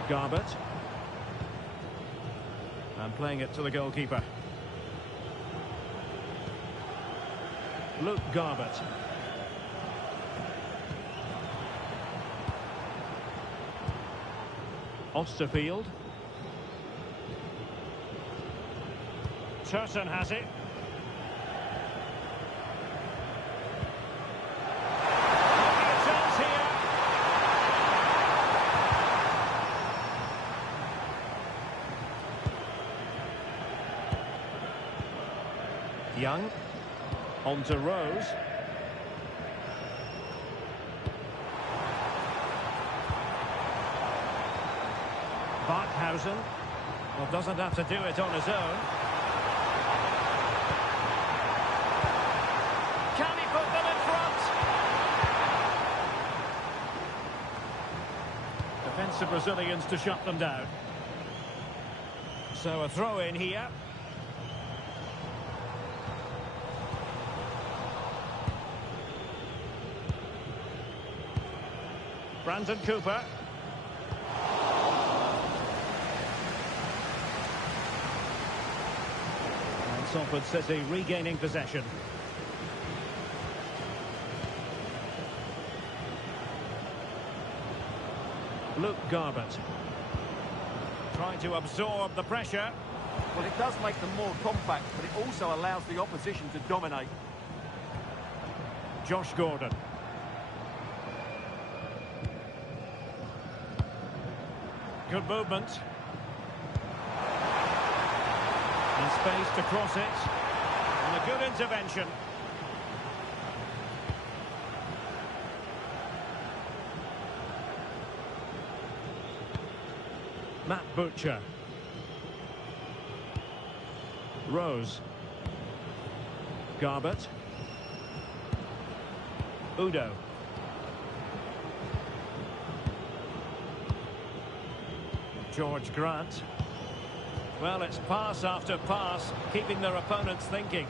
Garbett. And playing it to the goalkeeper. Luke Garbett. Osterfield. Turton has it. Young. On to Rose. Barkhausen. Well, doesn't have to do it on his own. Can he put them in front? Defensive Brazilians to shut them down. So a throw in here. Brandon Cooper. And Salford City regaining possession. Luke Garbett. Trying to absorb the pressure. Well, it does make them more compact, but it also allows the opposition to dominate. Josh Gordon. Good movement. And space to cross it. And a good intervention. Matt Butcher. Rose. Garbett. Udo. George Grant. Well, it's pass after pass, keeping their opponents thinking.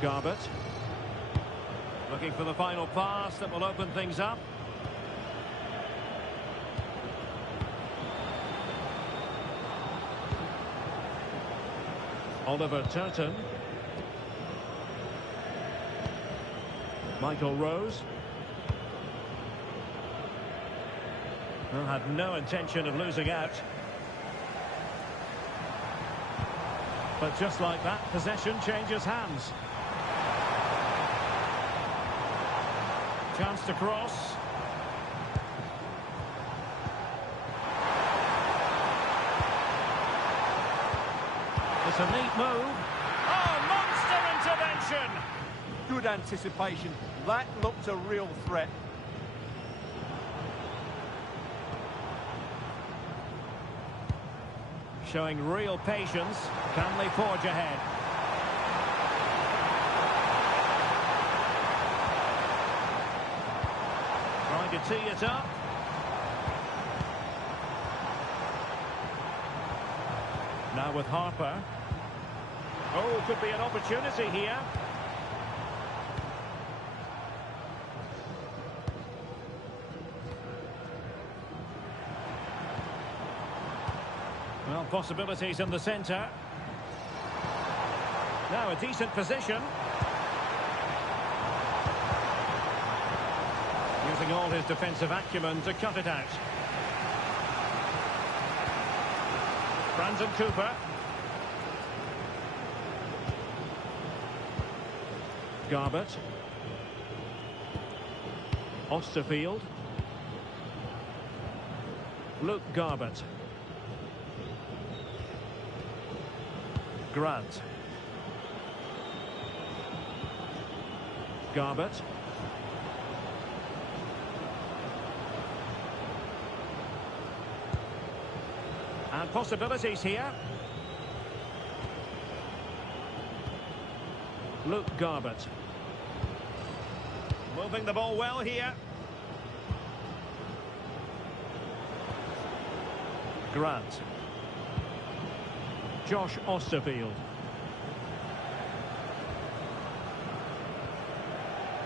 Garbett. Looking for the final pass that will open things up. Oliver Turton. Michael Rose. Well, had no intention of losing out. But just like that, possession changes hands. Chance to cross. It's a neat move. Oh, monster intervention! Good anticipation. That looked a real threat. Showing real patience. Can they forge ahead? Trying to tee it up. Now with Harper. Oh, could be an opportunity here. Well, possibilities in the centre. Now a decent position. Using all his defensive acumen to cut it out. Brandon Cooper. Garbett. Osterfield. Luke Garbett. Grant. Garbett. And possibilities here. Luke Garbett. Moving the ball well here. Grant. Josh Osterfield.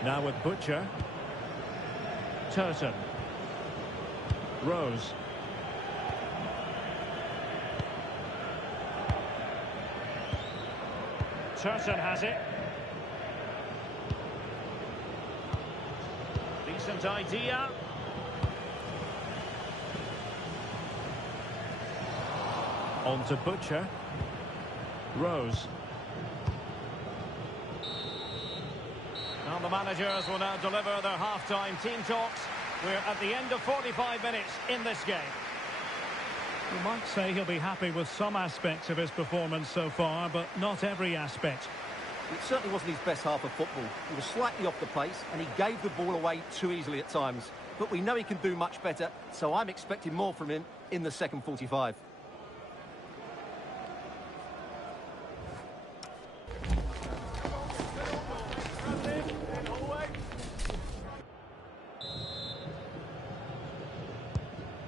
Now with Butcher. Turton. Rose. Turton has it. Decent idea. On to Butcher. Rose. Now the managers will now deliver their half-time team talks. We're at the end of 45 minutes in this game. You might say he'll be happy with some aspects of his performance so far, but not every aspect. It certainly wasn't his best half of football. He was slightly off the pace and he gave the ball away too easily at times. But we know he can do much better, so I'm expecting more from him in the second 45.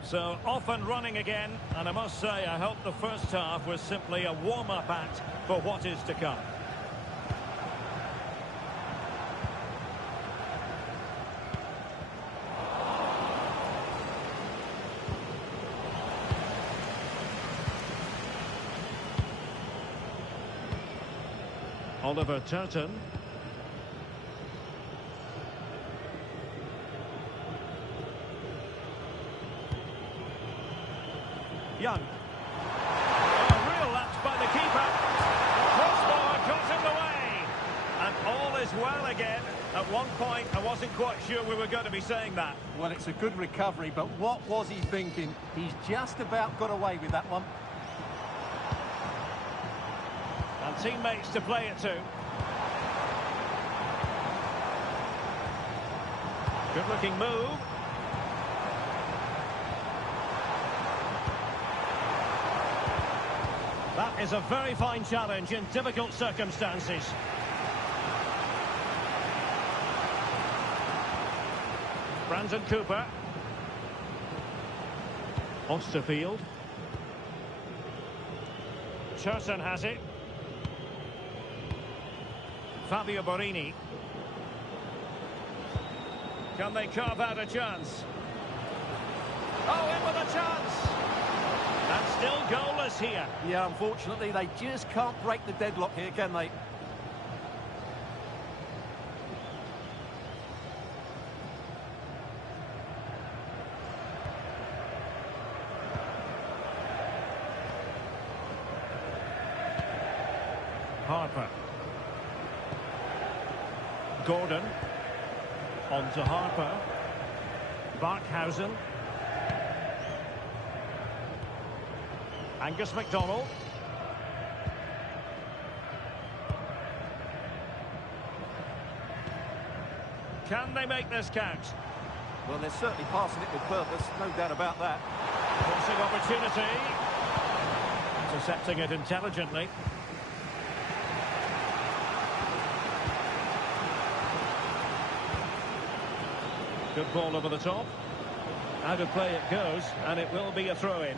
So off and running again, and I must say I hope the first half was simply a warm-up act for what is to come. Oliver Turton. Young. A real lapse by the keeper. Crossbar got in the way. And all is well again. At one point, I wasn't quite sure we were going to be saying that. Well, it's a good recovery, but what was he thinking? He's just about got away with that one. And teammates to play it to. Good-looking move. That is a very fine challenge in difficult circumstances. Brandon Cooper. Osterfield. Turton has it. Fabio Borini. Can they carve out a chance? Oh, in with a chance! And still goalless here. Yeah, unfortunately, they just can't break the deadlock here, can they? Harper. Gordon. On to Harper. Barkhausen. Angus MacDonald. Can they make this count? Well, they're certainly passing it with purpose, no doubt about that. Crossing opportunity. Intercepting it intelligently. Good ball over the top. Out of play it goes, and it will be a throw-in.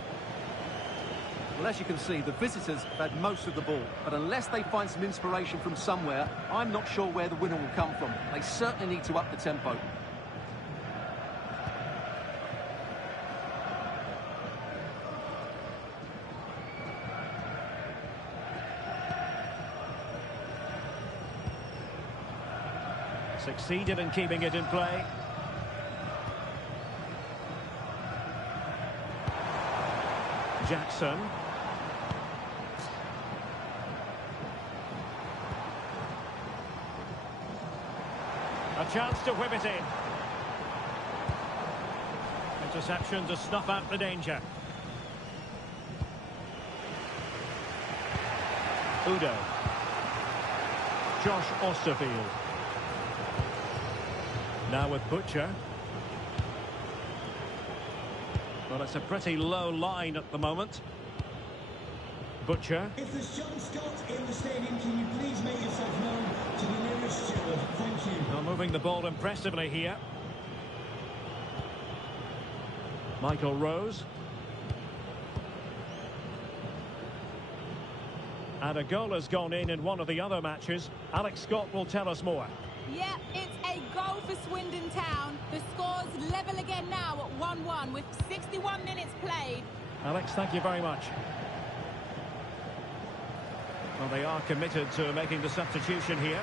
Well, as you can see, the visitors have had most of the ball, but unless they find some inspiration from somewhere, I'm not sure where the winner will come from. They certainly need to up the tempo. Succeeded in keeping it in play. Jackson. A chance to whip it in. Interception to snuff out the danger. Udo. Josh Osterfield. Now with Butcher. Well, it's a pretty low line at the moment. Butcher. If there's John Scott in the stadium, can you please make yourself known to the nearest steward? Thank you. Now moving the ball impressively here. Michael Rose. And a goal has gone in one of the other matches. Alex Scott will tell us more. Yeah, it's a goal for Swindon Town. The score's level again now at 1-1 with 61 minutes played. Alex, thank you very much. Well, they are committed to making the substitution here.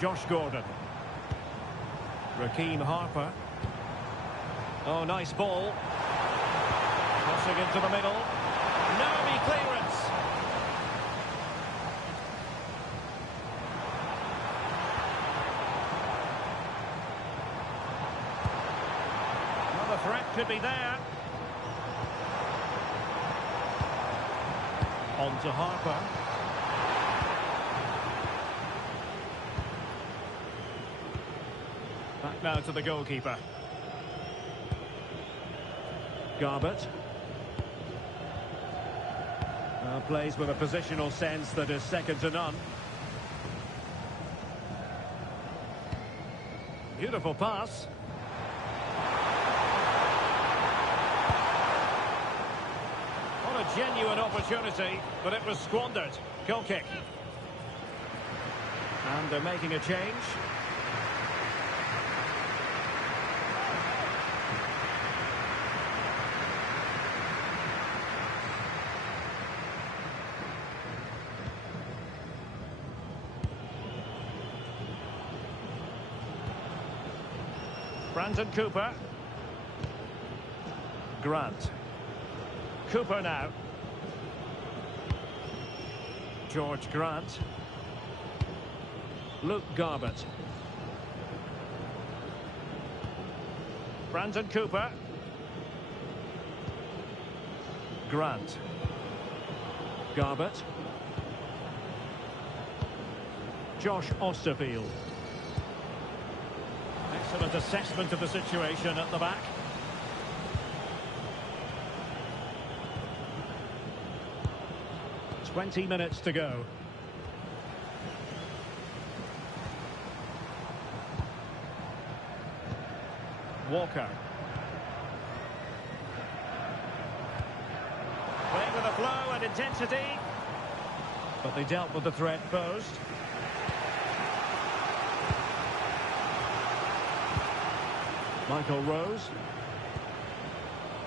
Josh Gordon. Raheem Harper. Oh, nice ball. Crossing into the middle. Nervy clearance. Well, the threat could be there. On to Harper. Back now to the goalkeeper. Garbett. Plays with a positional sense that is second to none. Beautiful pass. What a genuine opportunity, but it was squandered. Goal kick. And they're making a change. Brandon Cooper. Grant. Cooper now. George Grant. Luke Garbett. Brandon Cooper. Grant. Garbett. Josh Osterfield. Excellent assessment of the situation at the back. "20 minutes to go. Walker. Playing with a flow and intensity. But they dealt with the threat posed. Michael Rose.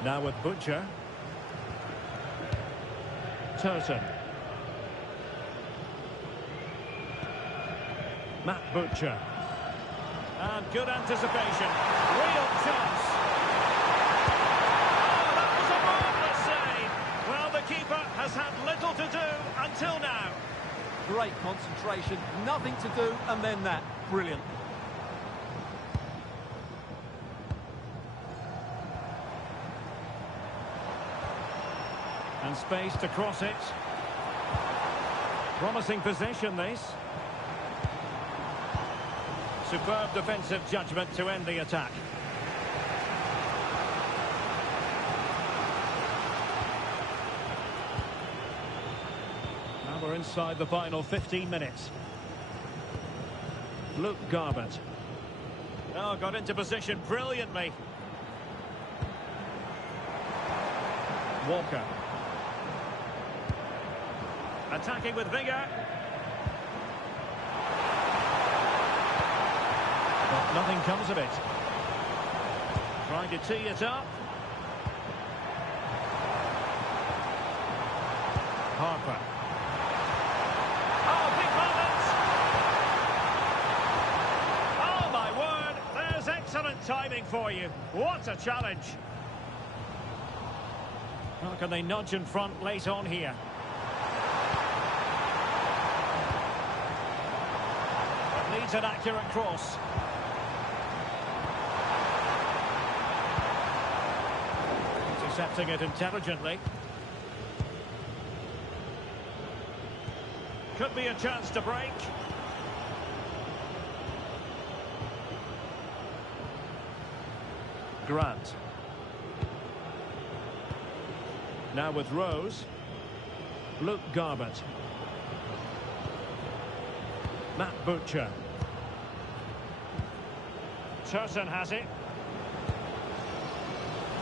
Now with Butcher. Turton. Matt Butcher. And good anticipation. Real chance. Oh, that was a marvellous save. Well, the keeper has had little to do until now. Great concentration, nothing to do, and then that. Brilliant. And space to cross it. Promising possession, this. Superb defensive judgment to end the attack. Now we're inside the final 15 minutes. Luke Garbett. Oh, got into position brilliantly. Walker. Attacking with vigour. But nothing comes of it. Trying to tee it up. Harper. Oh, big moment! Oh, my word! There's excellent timing for you. What a challenge! How can they nudge in front late on here? It needs an accurate cross. Intercepting it intelligently. Could be a chance to break. Grant. Now with Rose. Luke Garbett. Matt Butcher. Turton has it.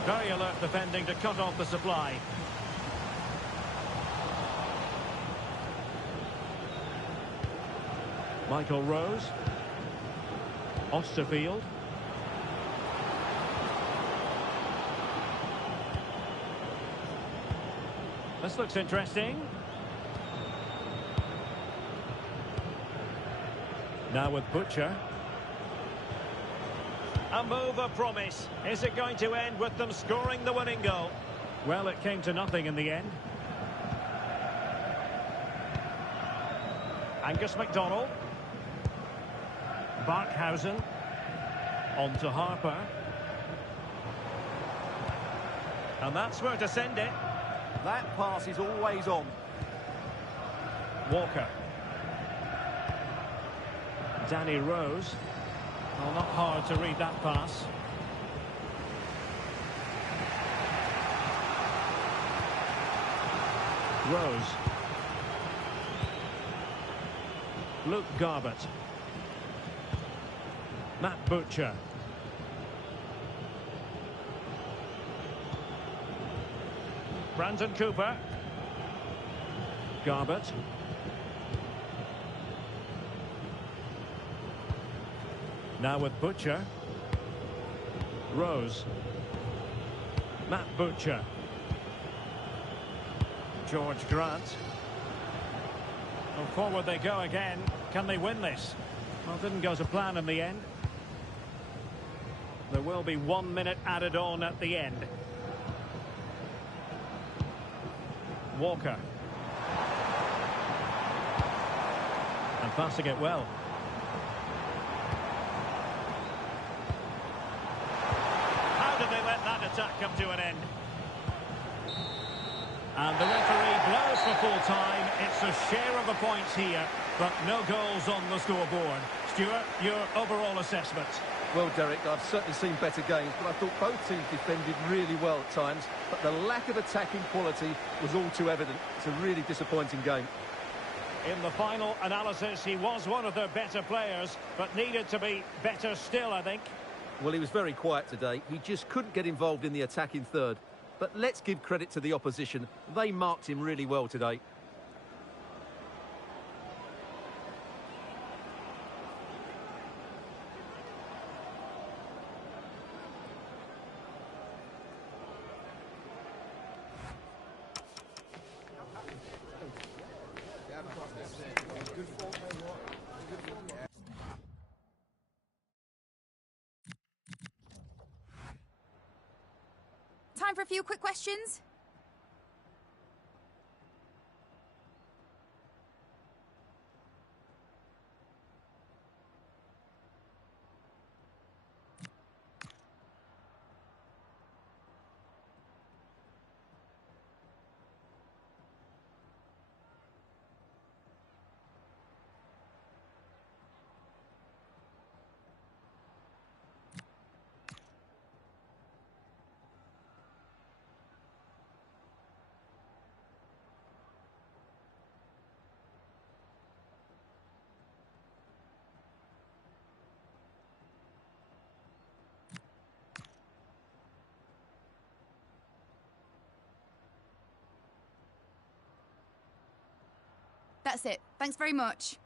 Very alert defending to cut off the supply. Michael Rose. Osterfield. This looks interesting. Now with Butcher. A move of promise. Is it going to end with them scoring the winning goal? Well, it came to nothing in the end. Angus MacDonald. Barkhausen. On to Harper. And that's where to send it. That pass is always on. Walker. Danny Rose. Well, not hard to read that pass. Rose. Luke Garbett. Matt Butcher. Brandon Cooper. Garbett. Now with Butcher. Rose. Matt Butcher. George Grant. Well, forward they go again. Can they win this? Well, it didn't go to plan in the end. There will be 1 minute added on at the end. Walker. And passing it well. How did they let that attack come to an end? And the referee blows for full time. It's a share of the points here, but no goals on the scoreboard. Stuart, your overall assessment? Well, Derek, I've certainly seen better games, but I thought both teams defended really well at times, but the lack of attacking quality was all too evident. It's a really disappointing game. In the final analysis, he was one of their better players, but needed to be better still, I think. Well, he was very quiet today. He just couldn't get involved in the attacking third. But let's give credit to the opposition. They marked him really well today. Time for a few quick questions. That's it. Thanks very much.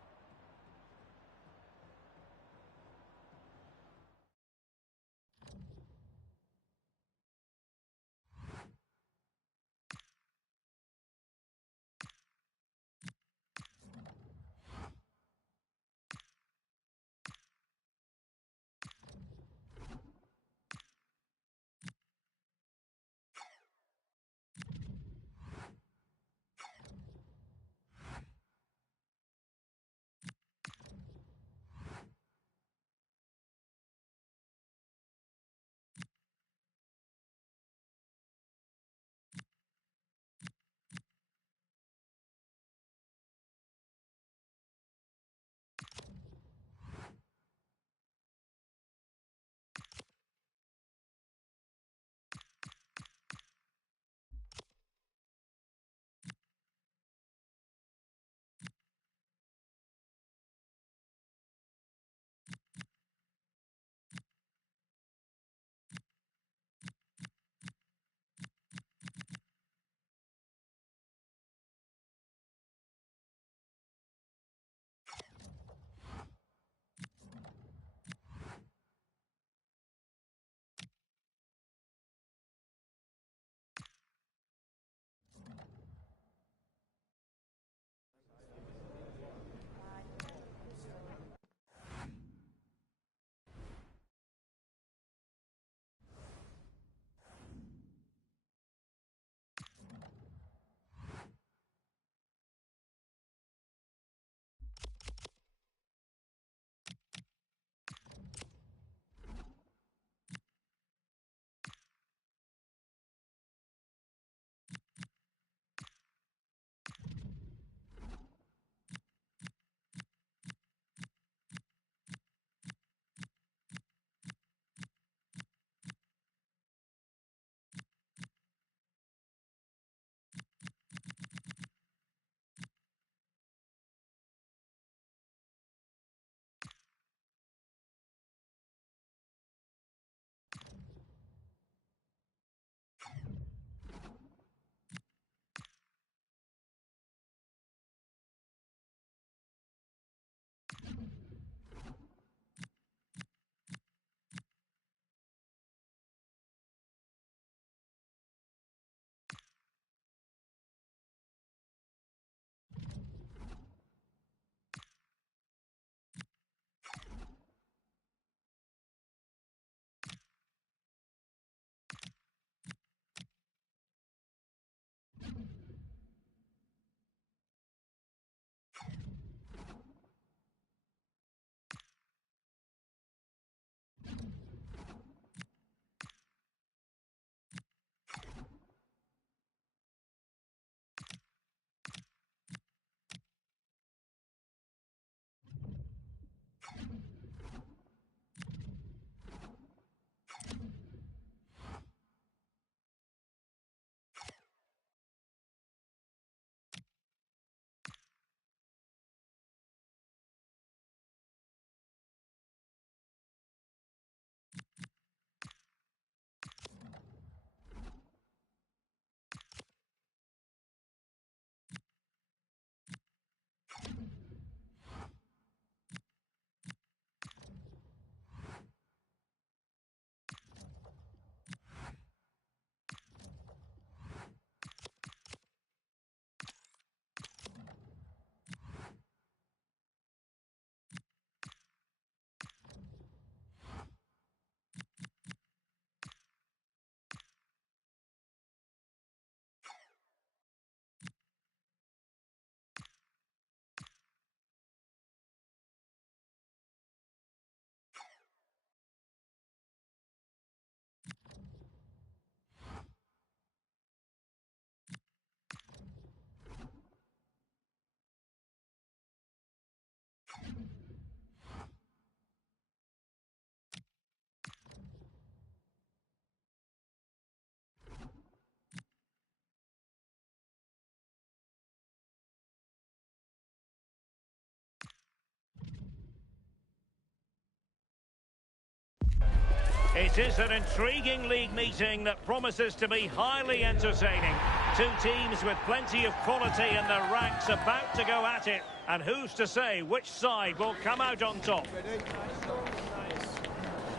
It is an intriguing league meeting that promises to be highly entertaining. Two teams with plenty of quality in their ranks about to go at it. And who's to say which side will come out on top?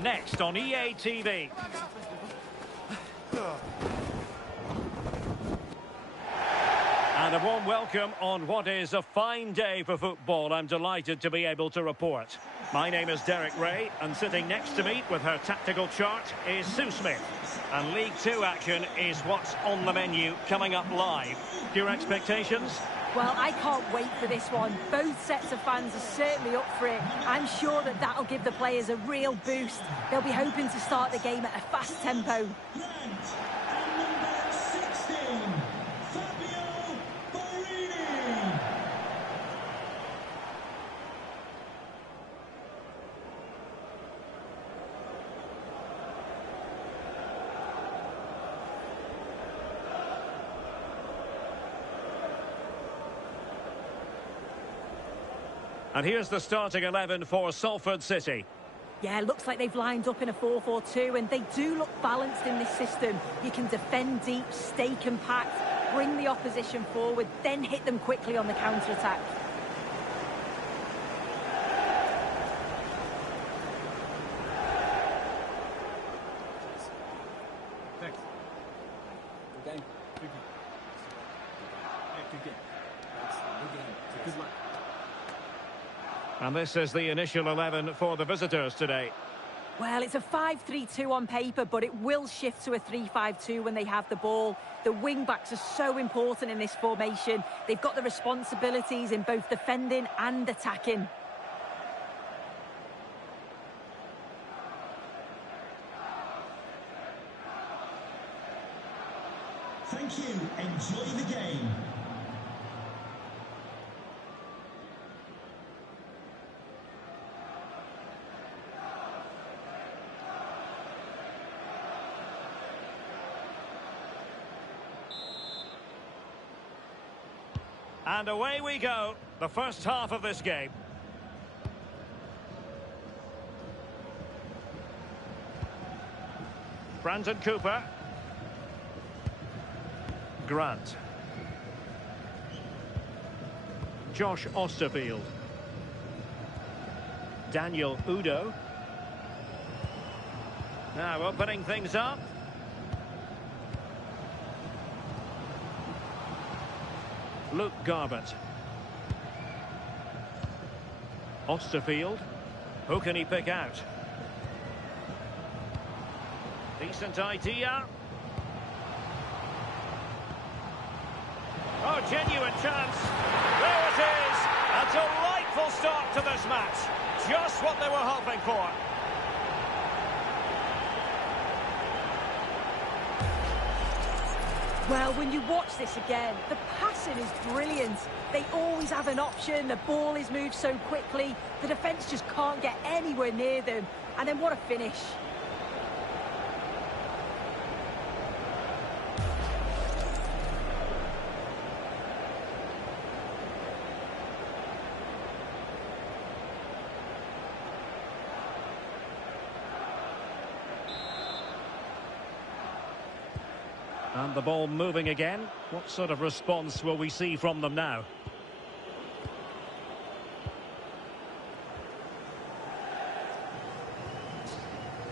Next on EA TV. And a warm welcome on what is a fine day for football. I'm delighted to be able to report. My name is Derek Ray, and sitting next to me with her tactical chart is Sue Smith. And League Two action is what's on the menu coming up live. Your expectations? Well, I can't wait for this one. Both sets of fans are certainly up for it. I'm sure that that'll give the players a real boost. They'll be hoping to start the game at a fast tempo. And here's the starting 11 for Salford City. Yeah, looks like they've lined up in a 4-4-2, and they do look balanced in this system. You can defend deep, stay compact, bring the opposition forward, then hit them quickly on the counter-attack. And this is the initial 11 for the visitors today. Well, it's a 5-3-2 on paper, but it will shift to a 3-5-2 when they have the ball. The wing-backs are so important in this formation. They've got the responsibilities in both defending and attacking. Thank you. Enjoy the game. And away we go, the first half of this game. Brandon Cooper. Grant. Josh Osterfield. Daniel Udo. Now opening things up. Luke Garbutt. Osterfield. Who can he pick out? Decent idea. Oh, genuine chance. There it is. A delightful start to this match. Just what they were hoping for. Well, when you watch this again, the passing is brilliant. They always have an option. The ball is moved so quickly. The defence just can't get anywhere near them. And then what a finish. And the ball moving again. What sort of response will we see from them now?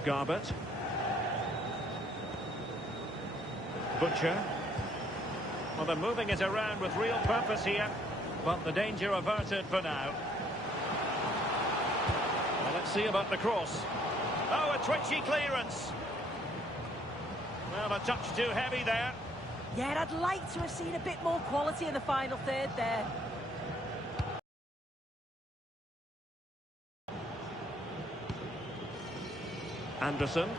Garbutt. Butcher. Well, they're moving it around with real purpose here, but the danger averted for now. Well, let's see about the cross. Oh, a twitchy clearance. Well, a touch too heavy there. Yeah, I'd like to have seen a bit more quality in the final third there. Anderson.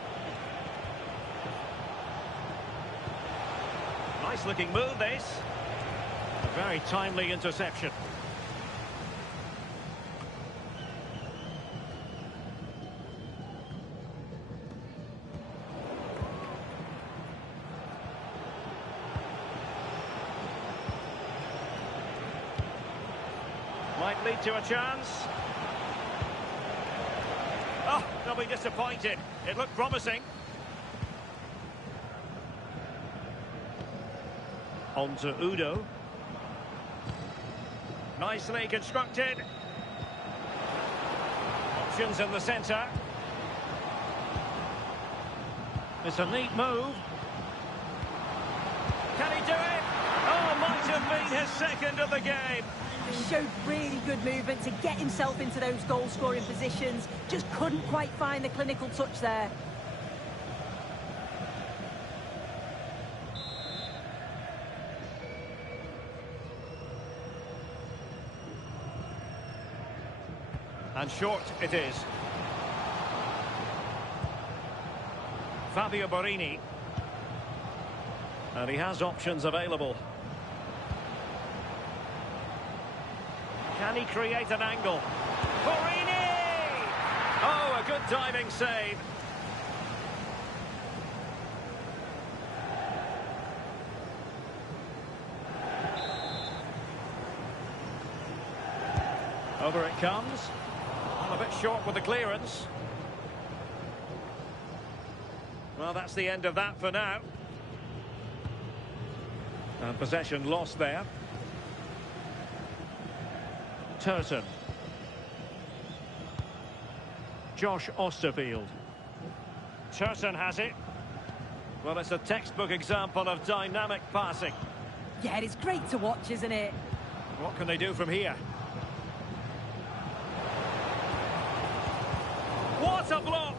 Nice looking move, this. A very timely interception. Might lead to a chance. Oh, they'll be disappointed. It looked promising. On to Udo. Nicely constructed. Options in the centre. It's a neat move. Can he do it? Oh, might have been his second of the game. He showed really good movement to get himself into those goal-scoring positions. Just couldn't quite find the clinical touch there. And short it is. Fabio Borini. And he has options available. Can he create an angle? Borini! Oh, a good diving save. Over it comes. A bit short with the clearance. Well, that's the end of that for now. And possession lost there. Turton. Josh Osterfield. Turton has it. Well, it's a textbook example of dynamic passing. Yeah, it's great to watch, isn't it? What can they do from here? What a block!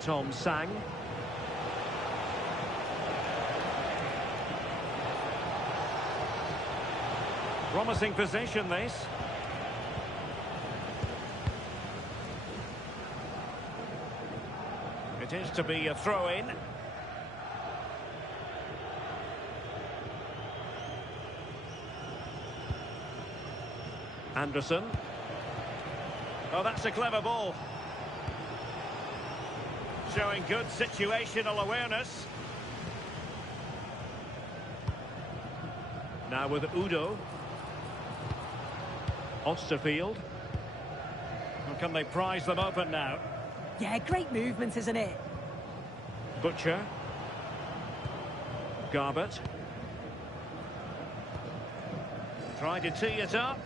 Tom Sang. Promising position, this. It is to be a throw-in. Anderson. Oh, that's a clever ball. Showing good situational awareness. Now with Udo. Osterfield. Well, can they prize them open now? Yeah, great movement, isn't it? Butcher. Garbett. Tried to tee it up.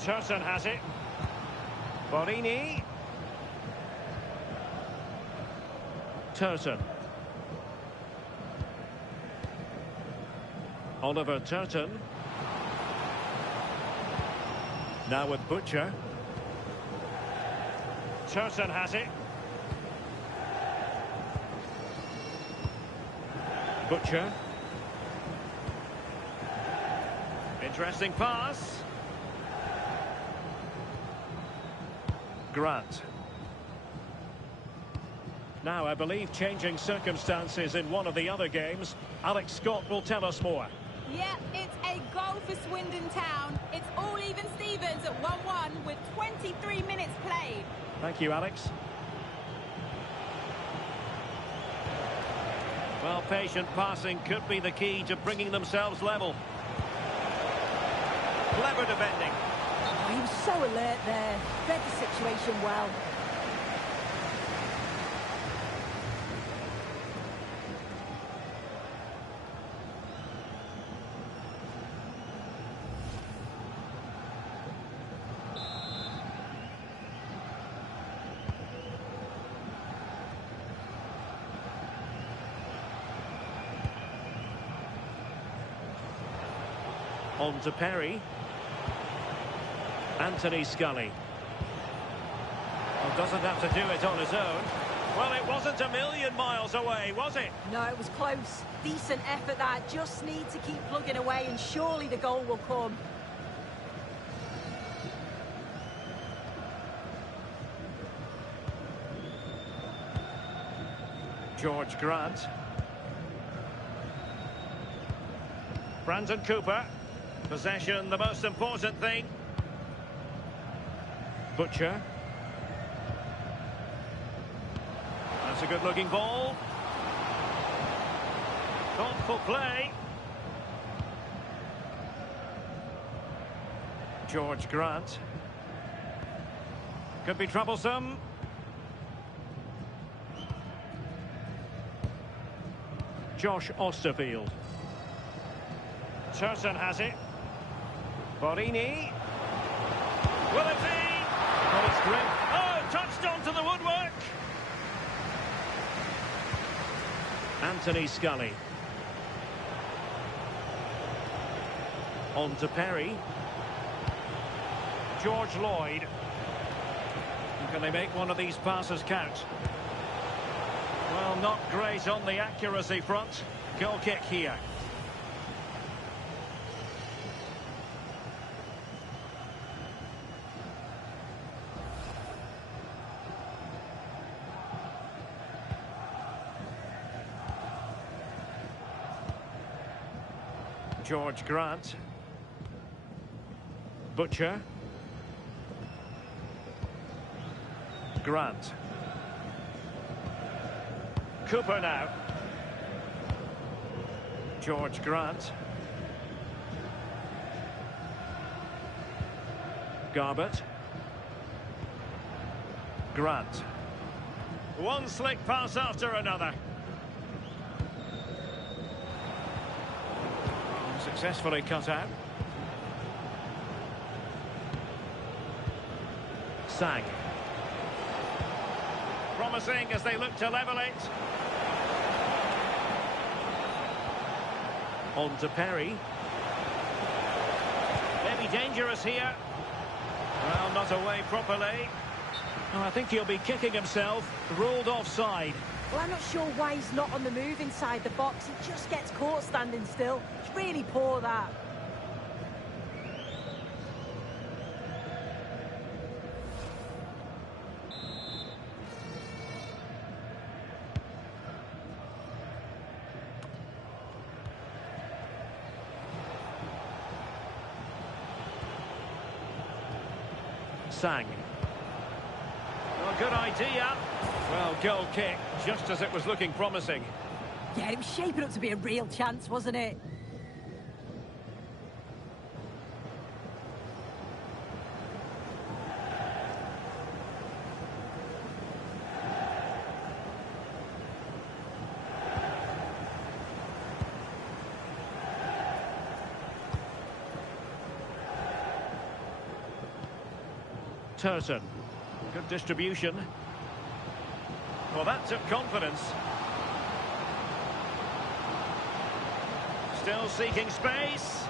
Turton has it. Borini. Turton. Oliver Turton. Now with Butcher. Turton has it. Butcher. Interesting pass. Grant. Now, I believe changing circumstances in one of the other games. Alex Scott will tell us more. Yeah, it's a goal for Swindon Town. It's all even Stevens at 1-1 with 23 minutes played. Thank you, Alex. Well, patient passing could be the key to bringing themselves level. Clever defending. He was so alert there. Read the situation well. On to Perry. Anthony Scully. Well, doesn't have to do it on his own. Well, it wasn't a million miles away, was it? No, it was close. Decent effort that. Just need to keep plugging away and surely the goal will come. George Grant. Brandon Cooper. Possession, the most important thing. Butcher. That's a good-looking ball. Thoughtful play. George Grant. Could be troublesome. Josh Osterfield. Turton has it. Borini. Will it be? Oh, it's great. Oh, touched onto the woodwork. Anthony Scully. On to Perry. George Lloyd. Can they make one of these passes count? Well, not great on the accuracy front. Goal kick here. George Grant. Butcher. Grant. Cooper now. George Grant. Garbett. Grant. One slick pass after another. Successfully cut out. Sang. Promising as they look to level it. On to Perry. Maybe dangerous here. Well, not away properly. Oh, I think he'll be kicking himself. Ruled offside. Well, I'm not sure why he's not on the move inside the box. He just gets caught standing still. It's really poor, that. Sang. Well, good idea. Well, goal kick, just as it was looking promising. Yeah, it was shaping up to be a real chance, wasn't it? Turton. Good distribution. Well, that took confidence. Still seeking space.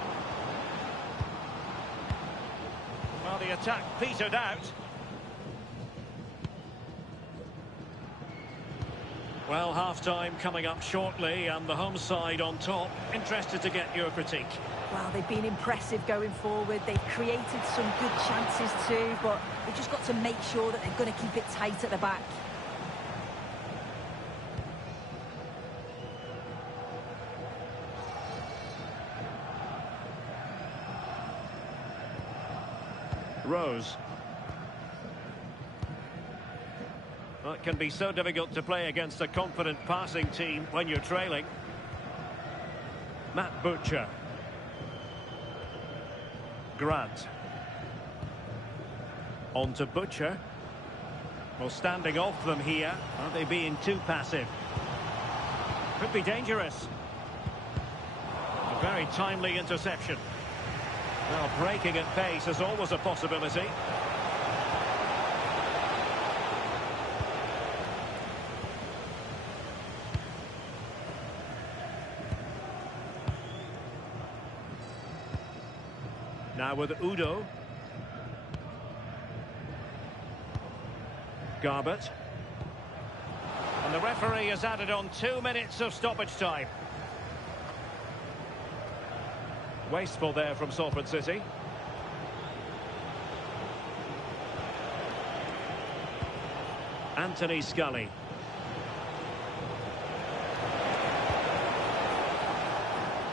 Well, the attack petered out. Well, half-time coming up shortly and the home side on top. Interested to get your critique. Well, they've been impressive going forward. They've created some good chances too, but they've just got to make sure that they're going to keep it tight at the back. Rose. Well, it can be so difficult to play against a confident passing team when you're trailing. Matt Butcher. Grant. On to Butcher. Well, standing off them here. Are they being too passive? Could be dangerous. A very timely interception. Well, breaking at pace is always a possibility. Now with Udo. Garbett. And the referee has added on 2 minutes of stoppage time. Wasteful there from Salford City. Anthony Scully.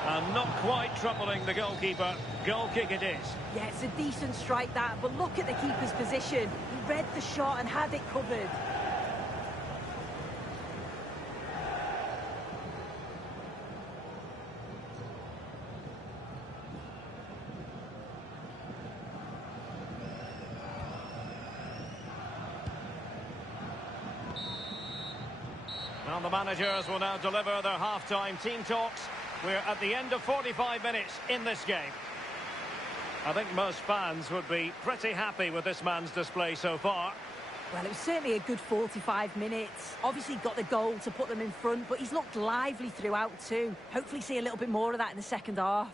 And not quite troubling the goalkeeper. Goal kick it is. Yeah, it's a decent strike, that, but look at the keeper's position. He read the shot and had it covered. And the managers will now deliver their half-time team talks. We're at the end of 45 minutes in this game. I think most fans would be pretty happy with this man's display so far. Well, it was certainly a good 45 minutes. Obviously got the goal to put them in front, but he's looked lively throughout too. Hopefully see a little bit more of that in the second half.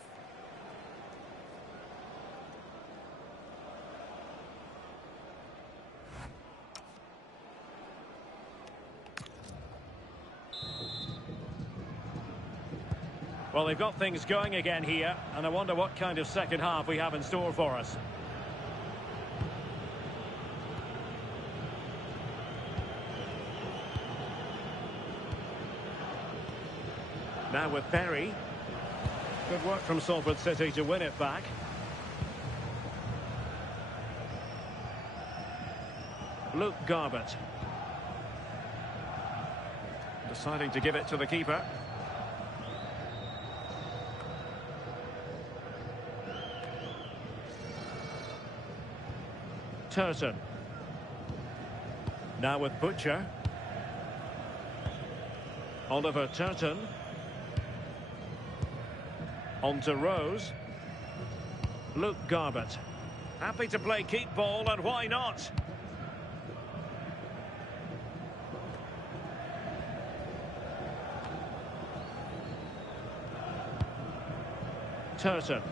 Well, they've got things going again here, and I wonder what kind of second half we have in store for us. Now with Perry. Good work from Salford City to win it back. Luke Garbett. Deciding to give it to the keeper. Turton. Now with Butcher. Oliver Turton. On to Rose. Luke Garbett. Happy to play keep ball, and why not? Turton.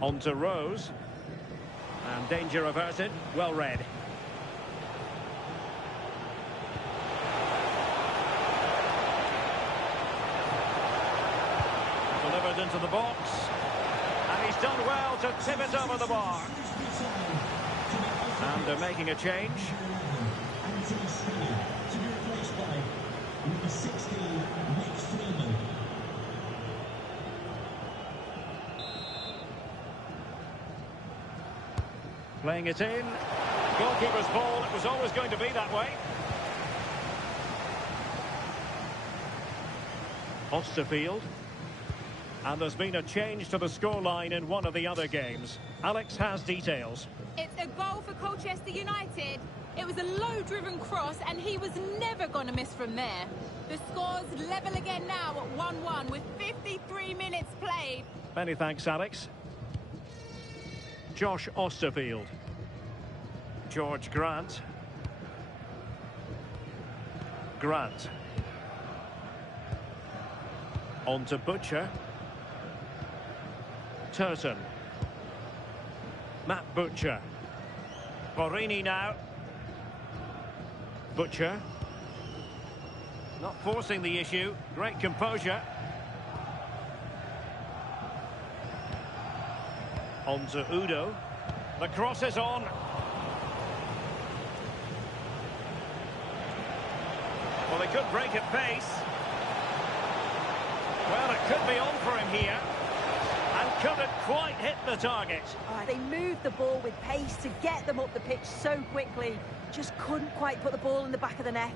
On to Rose. And danger averted. Well read. Delivered into the box. And he's done well to tip it over the bar. And they're making a change. Playing it in. Goalkeeper's ball. It was always going to be that way. Osterfield. And there's been a change to the scoreline in one of the other games. Alex has details. It's a goal for Colchester United. It was a low-driven cross, and he was never going to miss from there. The score's level again now at 1-1 with 53 minutes played. Many thanks, Alex. Josh Osterfield. George Grant. Grant. On to Butcher. Turton. Matt Butcher. Borini now. Butcher. Not forcing the issue. Great composure. On to Udo. The cross is on. Well, they could break at pace. Well, it could be on for him here. And couldn't quite hit the target. They moved the ball with pace to get them up the pitch so quickly. Just couldn't quite put the ball in the back of the net.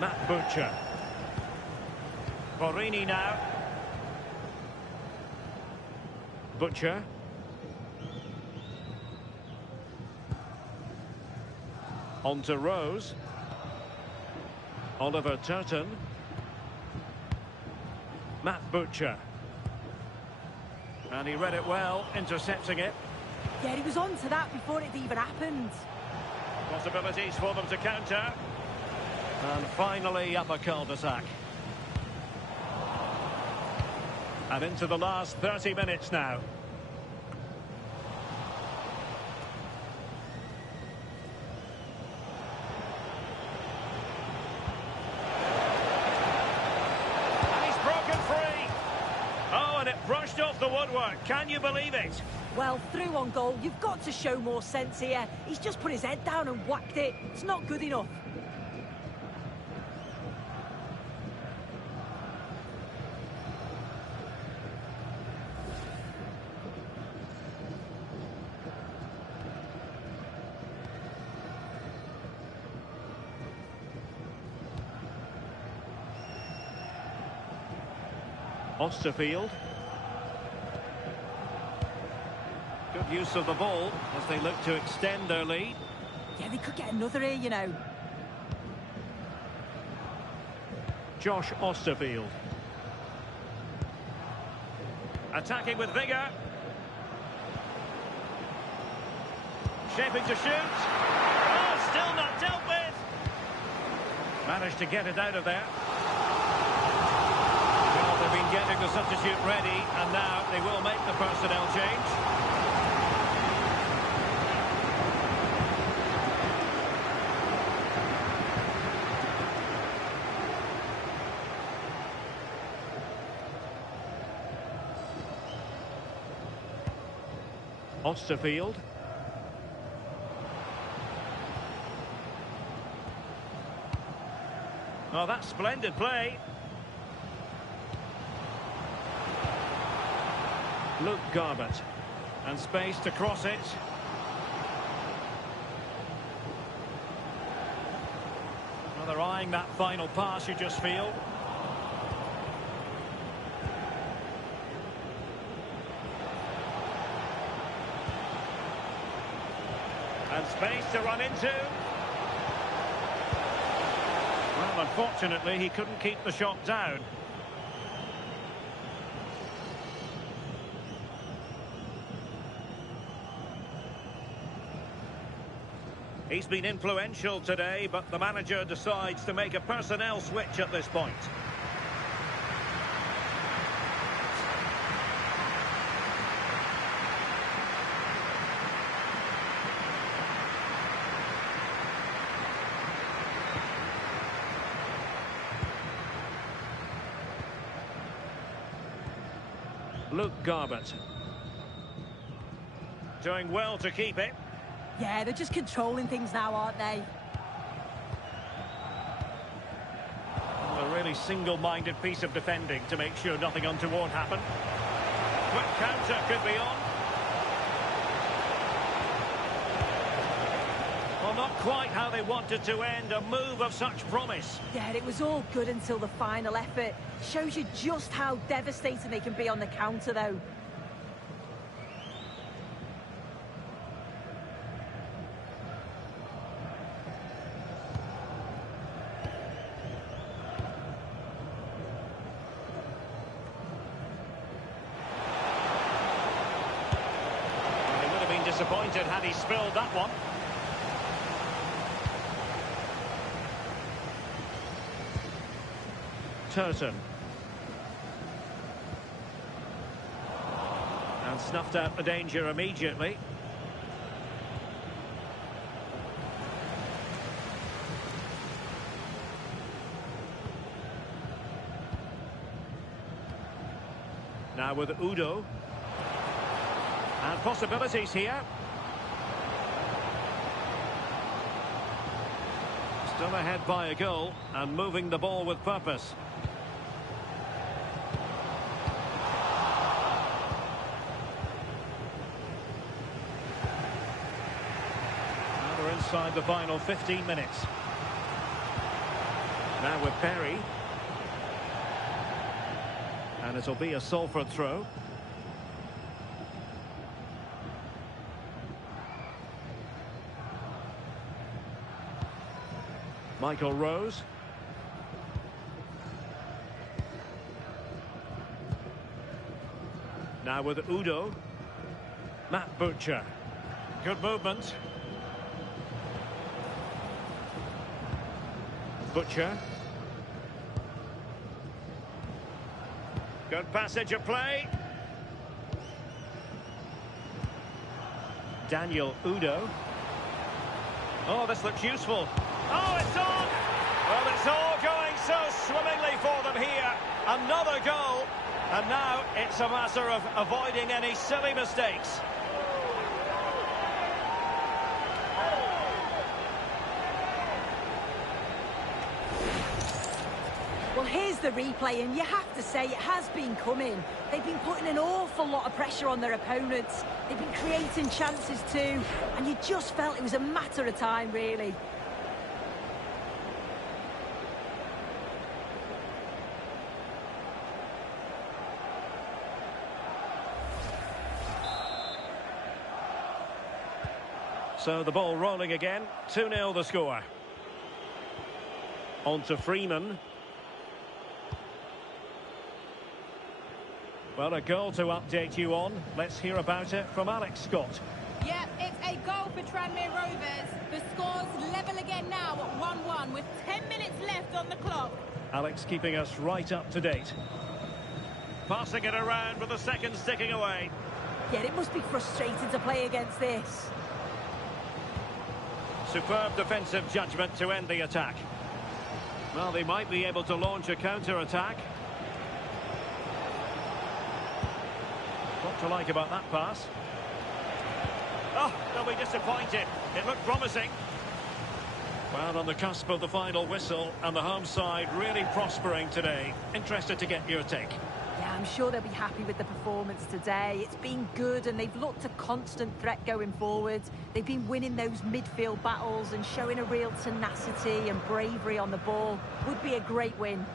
Matt Butcher. Borini now. Butcher. On to Rose. Oliver Turton. Matt Butcher. And he read it well, intercepting it. Yeah, he was on to that before it even happened. Possibilities for them to counter. And finally up a cul-de-sac. And into the last 30 minutes now. And he's broken free. Oh, and it brushed off the woodwork. Can you believe it? Well, through on goal, you've got to show more sense here. He's just put his head down and whacked it. It's not good enough. Osterfield. Good use of the ball as they look to extend their lead. Yeah, they could get another here, you know. Josh Osterfield. Attacking with vigour. Shaping to shoot. Oh, still not dealt with. Managed to get it out of there. Well, they've been getting the substitute ready, and now they will make the personnel change. Osterfield. Oh, that's splendid play. Luke Garbett. And space to cross it. Well, they're eyeing that final pass, you just feel. And space to run into. Well, unfortunately, he couldn't keep the shot down. He's been influential today, but the manager decides to make a personnel switch at this point. Luke Garbett. Doing well to keep it. Yeah, they're just controlling things now, aren't they? A really single-minded piece of defending to make sure nothing untoward happened. Quick counter could be on. Well, not quite how they wanted to end a move of such promise. Yeah, it was all good until the final effort. Shows you just how devastating they can be on the counter, though. They would have been disappointed had he spilled that one. Turton. And snuffed out the danger immediately. Now with Udo. And possibilities here. Still ahead by a goal and moving the ball with purpose. Inside the final 15 minutes. Now with Perry. And it'll be a Salford throw. Michael Rose. Now with Udo. Matt Butcher. Good movement. Butcher. Good passage of play. Daniel Udo. Oh, this looks useful. Oh, it's on! Well, it's all going so swimmingly for them here. Another goal. And now it's a matter of avoiding any silly mistakes. Well, here's the replay, and you have to say it has been coming. They've been putting an awful lot of pressure on their opponents. They've been creating chances too, and you just felt it was a matter of time, really. So the ball rolling again. 2-0 the score. On to Freeman. Well, a goal to update you on. Let's hear about it from Alex Scott. Yep, it's a goal for Tranmere Rovers. The score's level again now at 1-1 with 10 minutes left on the clock. Alex keeping us right up to date. Passing it around with the seconds ticking away. Yeah, it must be frustrating to play against this. Superb defensive judgment to end the attack. Well, they might be able to launch a counter-attack. What to like about that pass? Oh, they'll be disappointed. It looked promising. Well, on the cusp of the final whistle, and the home side really prospering today. Interested to get your take. Yeah, I'm sure they'll be happy with the performance today. It's been good and they've looked a constant threat going forward. They've been winning those midfield battles and showing a real tenacity and bravery on the ball. Would be a great win.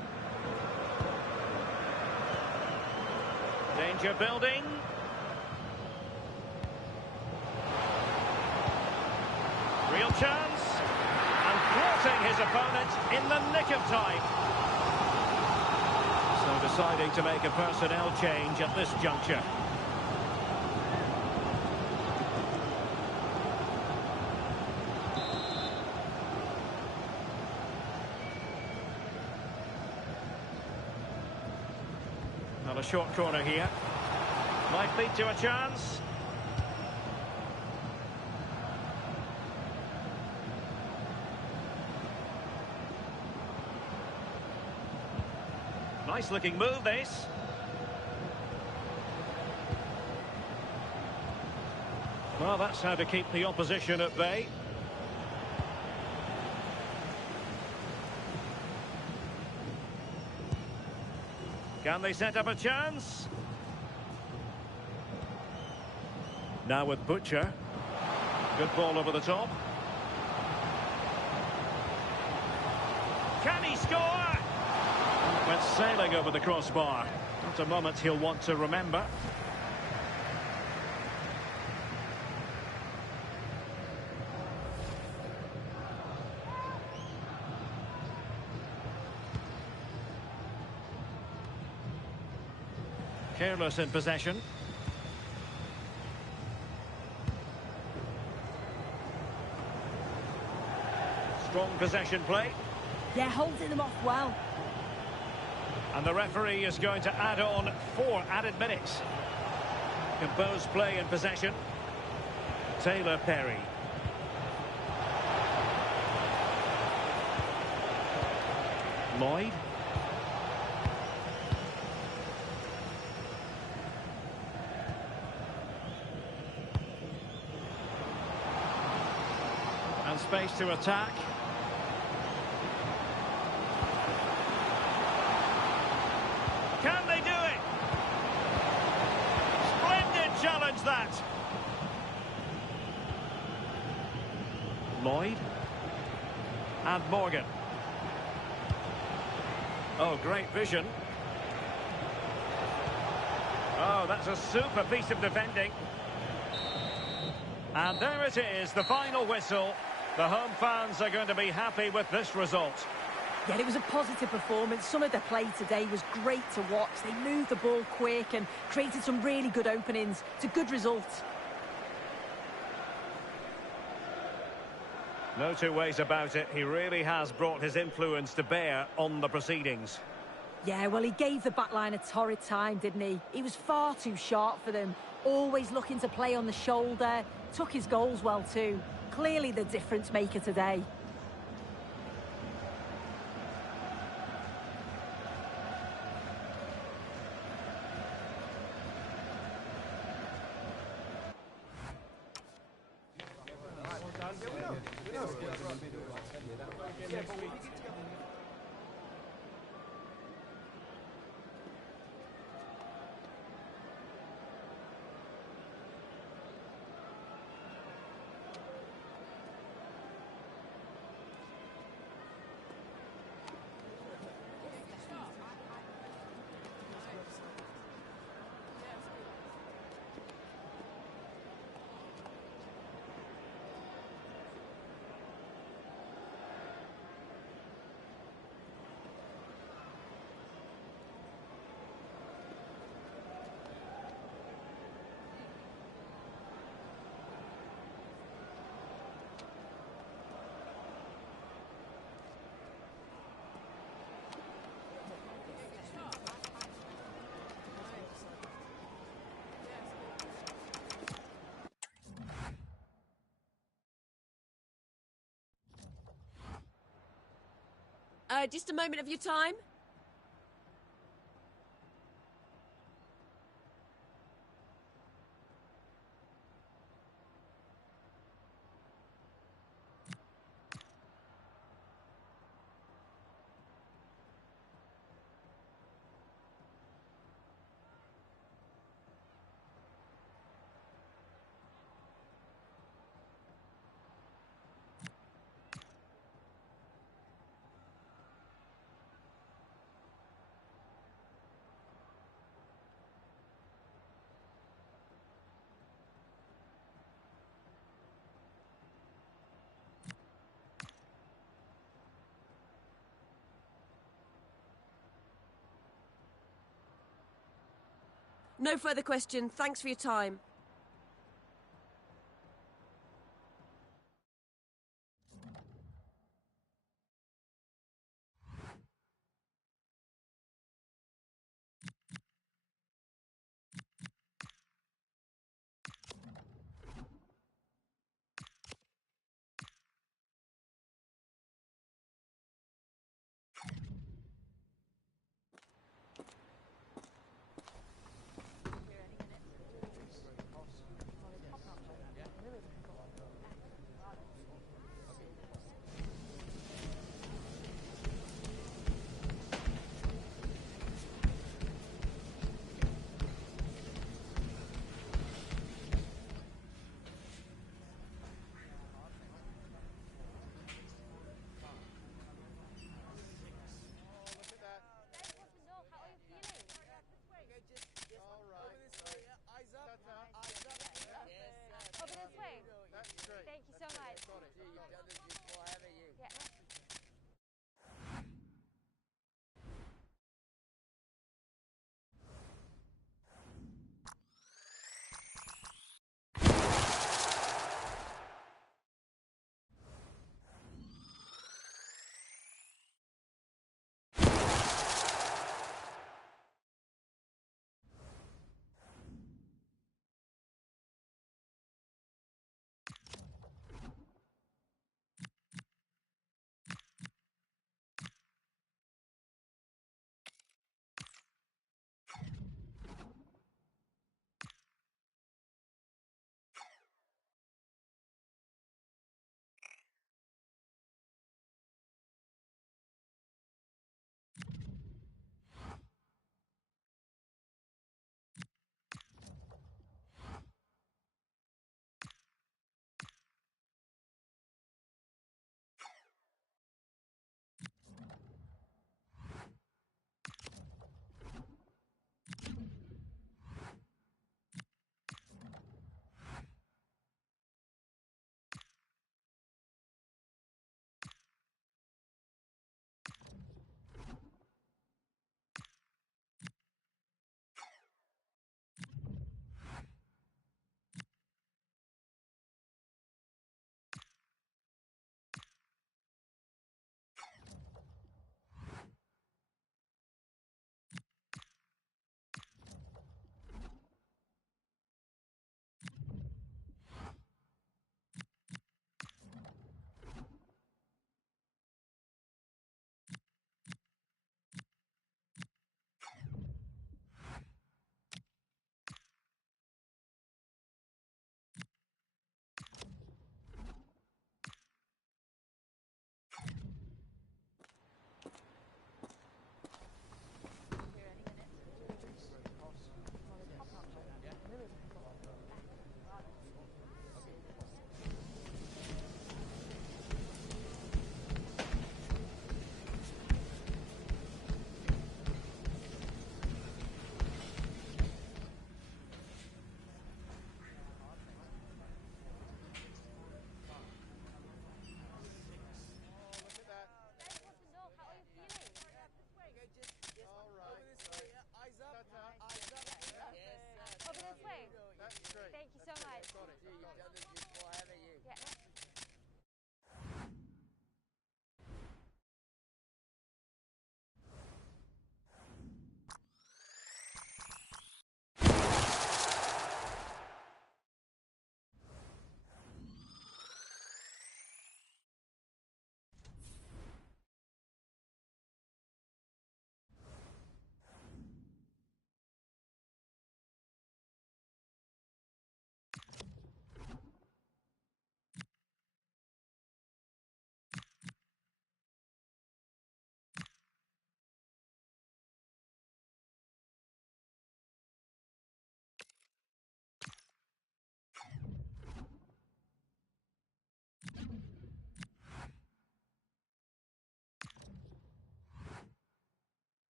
Danger building. Real chance. And thwarting his opponent in the nick of time. So deciding to make a personnel change at this juncture. Not a short corner here. Might lead to a chance. Nice looking move, this. Well, that's how to keep the opposition at bay. Can they set up a chance? Now with Butcher. Good ball over the top. Can he score? Went sailing over the crossbar. Not a moment he'll want to remember. Careless in possession. Strong possession play. Yeah, holding them off well. And the referee is going to add on 4 added minutes. Composed play in possession. Taylor Perry. Lloyd. And space to attack. Can they do it? Splendid challenge, that. Lloyd. And Morgan. Oh, great vision. Oh, that's a super piece of defending. And there it is, the final whistle. The home fans are going to be happy with this result. Yeah, it was a positive performance. Some of the play today was great to watch. They moved the ball quick and created some really good openings. It's a good result. No two ways about it. He really has brought his influence to bear on the proceedings. Yeah, well, he gave the back line a torrid time, didn't he? He was far too sharp for them. Always looking to play on the shoulder. Took his goals well too. Clearly the difference maker today. Just a moment of your time. No further question. Thanks for your time.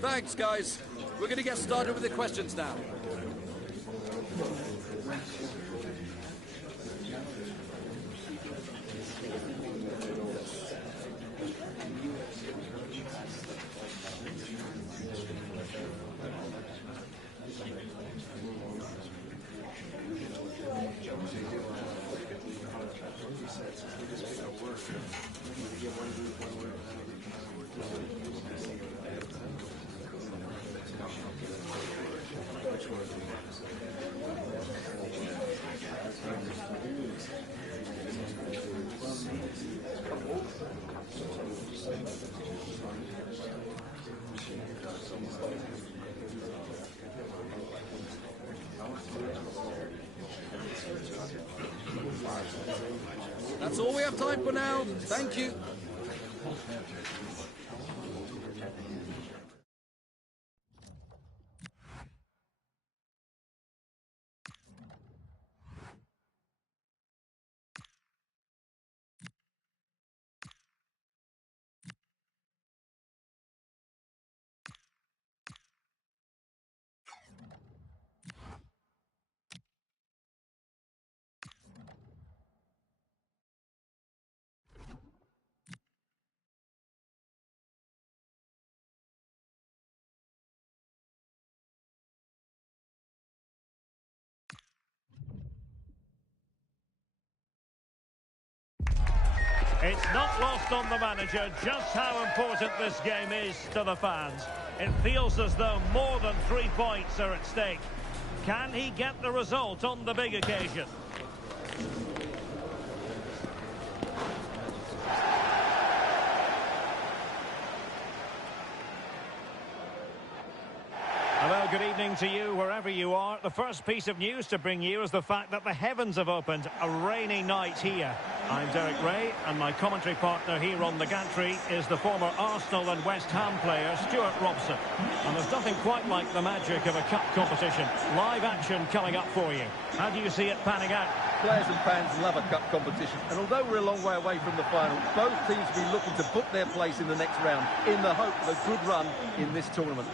Thanks, guys. We're going to get started with the questions now. That's all we have time for now. Thank you. It's not lost on the manager just how important this game is to the fans. It feels as though more than 3 points are at stake. Can he get the result on the big occasion? Hello, good evening to you wherever you are. The first piece of news to bring you is the fact that the heavens have opened. A rainy night here. I'm Derek Ray, and my commentary partner here on the gantry is the former Arsenal and West Ham player, Stuart Robson. And there's nothing quite like the magic of a cup competition. Live action coming up for you. How do you see it panning out? Players and fans love a cup competition, and although we're a long way away from the final, both teams will be looking to book their place in the next round in the hope of a good run in this tournament.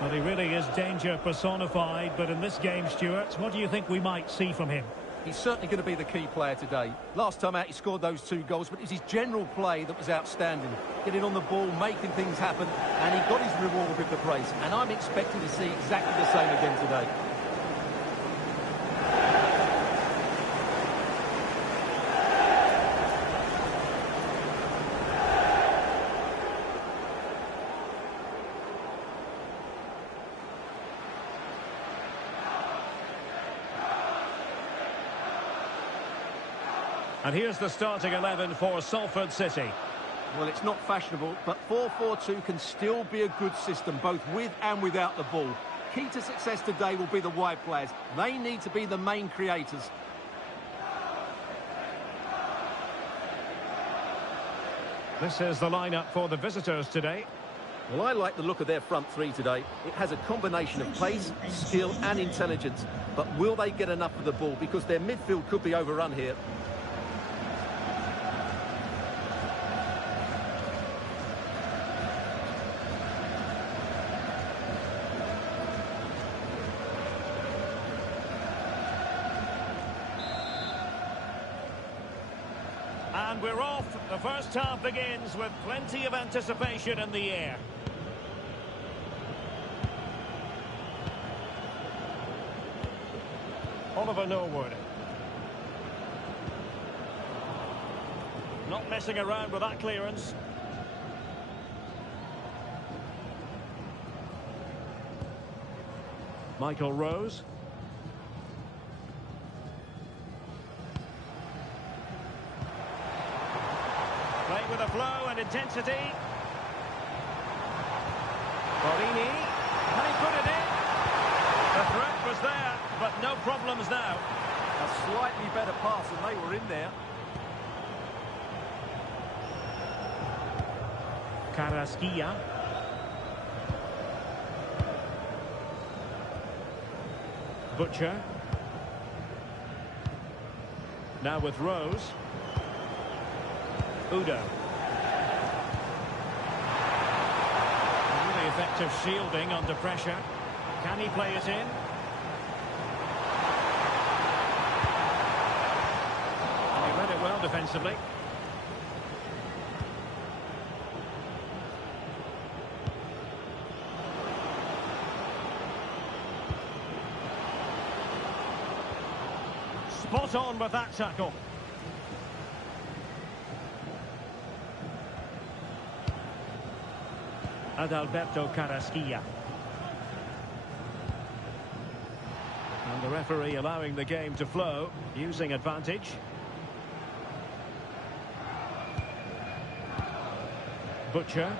Well, he really is danger personified, but in this game, Stuart, what do you think we might see from him? He's certainly going to be the key player today. Last time out, he scored those 2 goals, but it was his general play that was outstanding. Getting on the ball, making things happen, and he got his reward with the brace. And I'm expecting to see exactly the same again today. And here's the starting 11 for Salford City. Well, it's not fashionable, but 4-4-2 can still be a good system, both with and without the ball. Key to success today will be the wide players. They need to be the main creators. This is the lineup for the visitors today. Well, I like the look of their front three today. It has a combination of pace, skill and intelligence. But will they get enough of the ball? Because their midfield could be overrun here. And we're off. The first half begins with plenty of anticipation in the air. Oliver Norwood. Not messing around with that clearance. Michael Rose. Playing with a flow and intensity. Borini. Can he put it in? The threat was there, but no problems now. A slightly better pass and they were in there. Carrasquilla. Butcher. Now with Rose. Udo. Really effective shielding under pressure. Can he play it in? And he read it well defensively. Spot on with that tackle. Adalberto Carrasquilla. And the referee allowing the game to flow, using advantage. Butcher.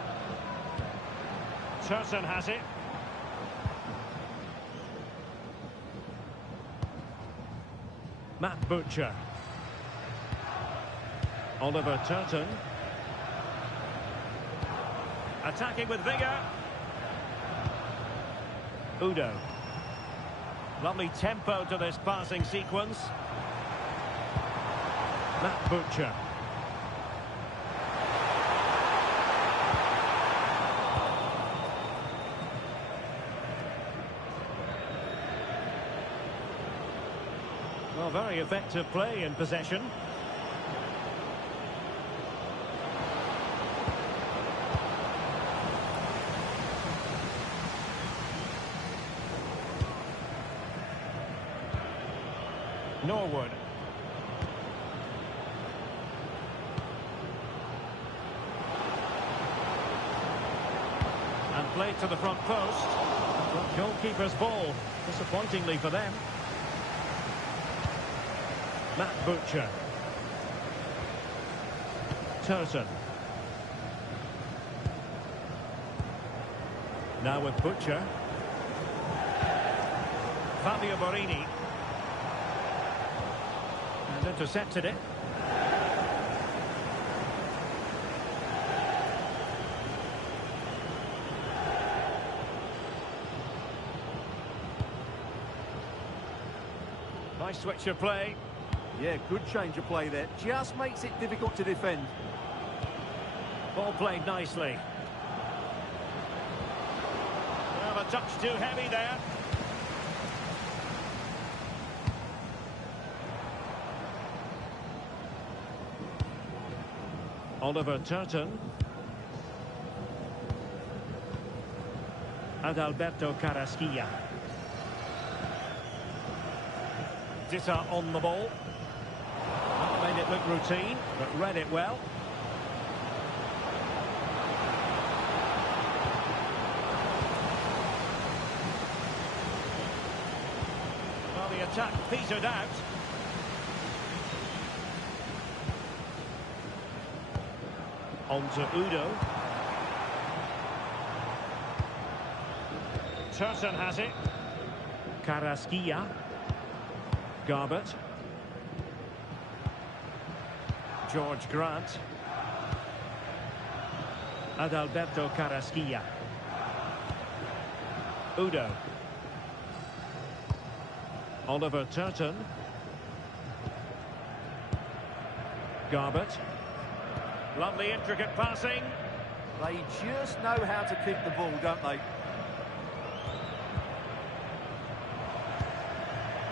Turton has it. Matt Butcher. Oliver Turton. Attacking with vigour. Udo. Lovely tempo to this passing sequence. Matt Butcher. Well, very effective play in possession. Norwood. And played to the front post. Goalkeeper's ball, disappointingly for them. Matt Butcher. Turton. Now with Butcher. Fabio Borini. And intercepted it. Nice switch of play. Yeah, good change of play there. Just makes it difficult to defend. Ball played nicely. Well, a touch too heavy there. Oliver Turton. Adalberto Carrasquilla. Ditta on the ball. Not made it look routine, but read it well. Well, the attack petered out. On to Udo. Turton has it. Carrasquilla. Garbett. George Grant. Adalberto Carrasquilla. Udo. Oliver Turton. Garbett. Lovely intricate passing. They just know how to keep the ball, don't they?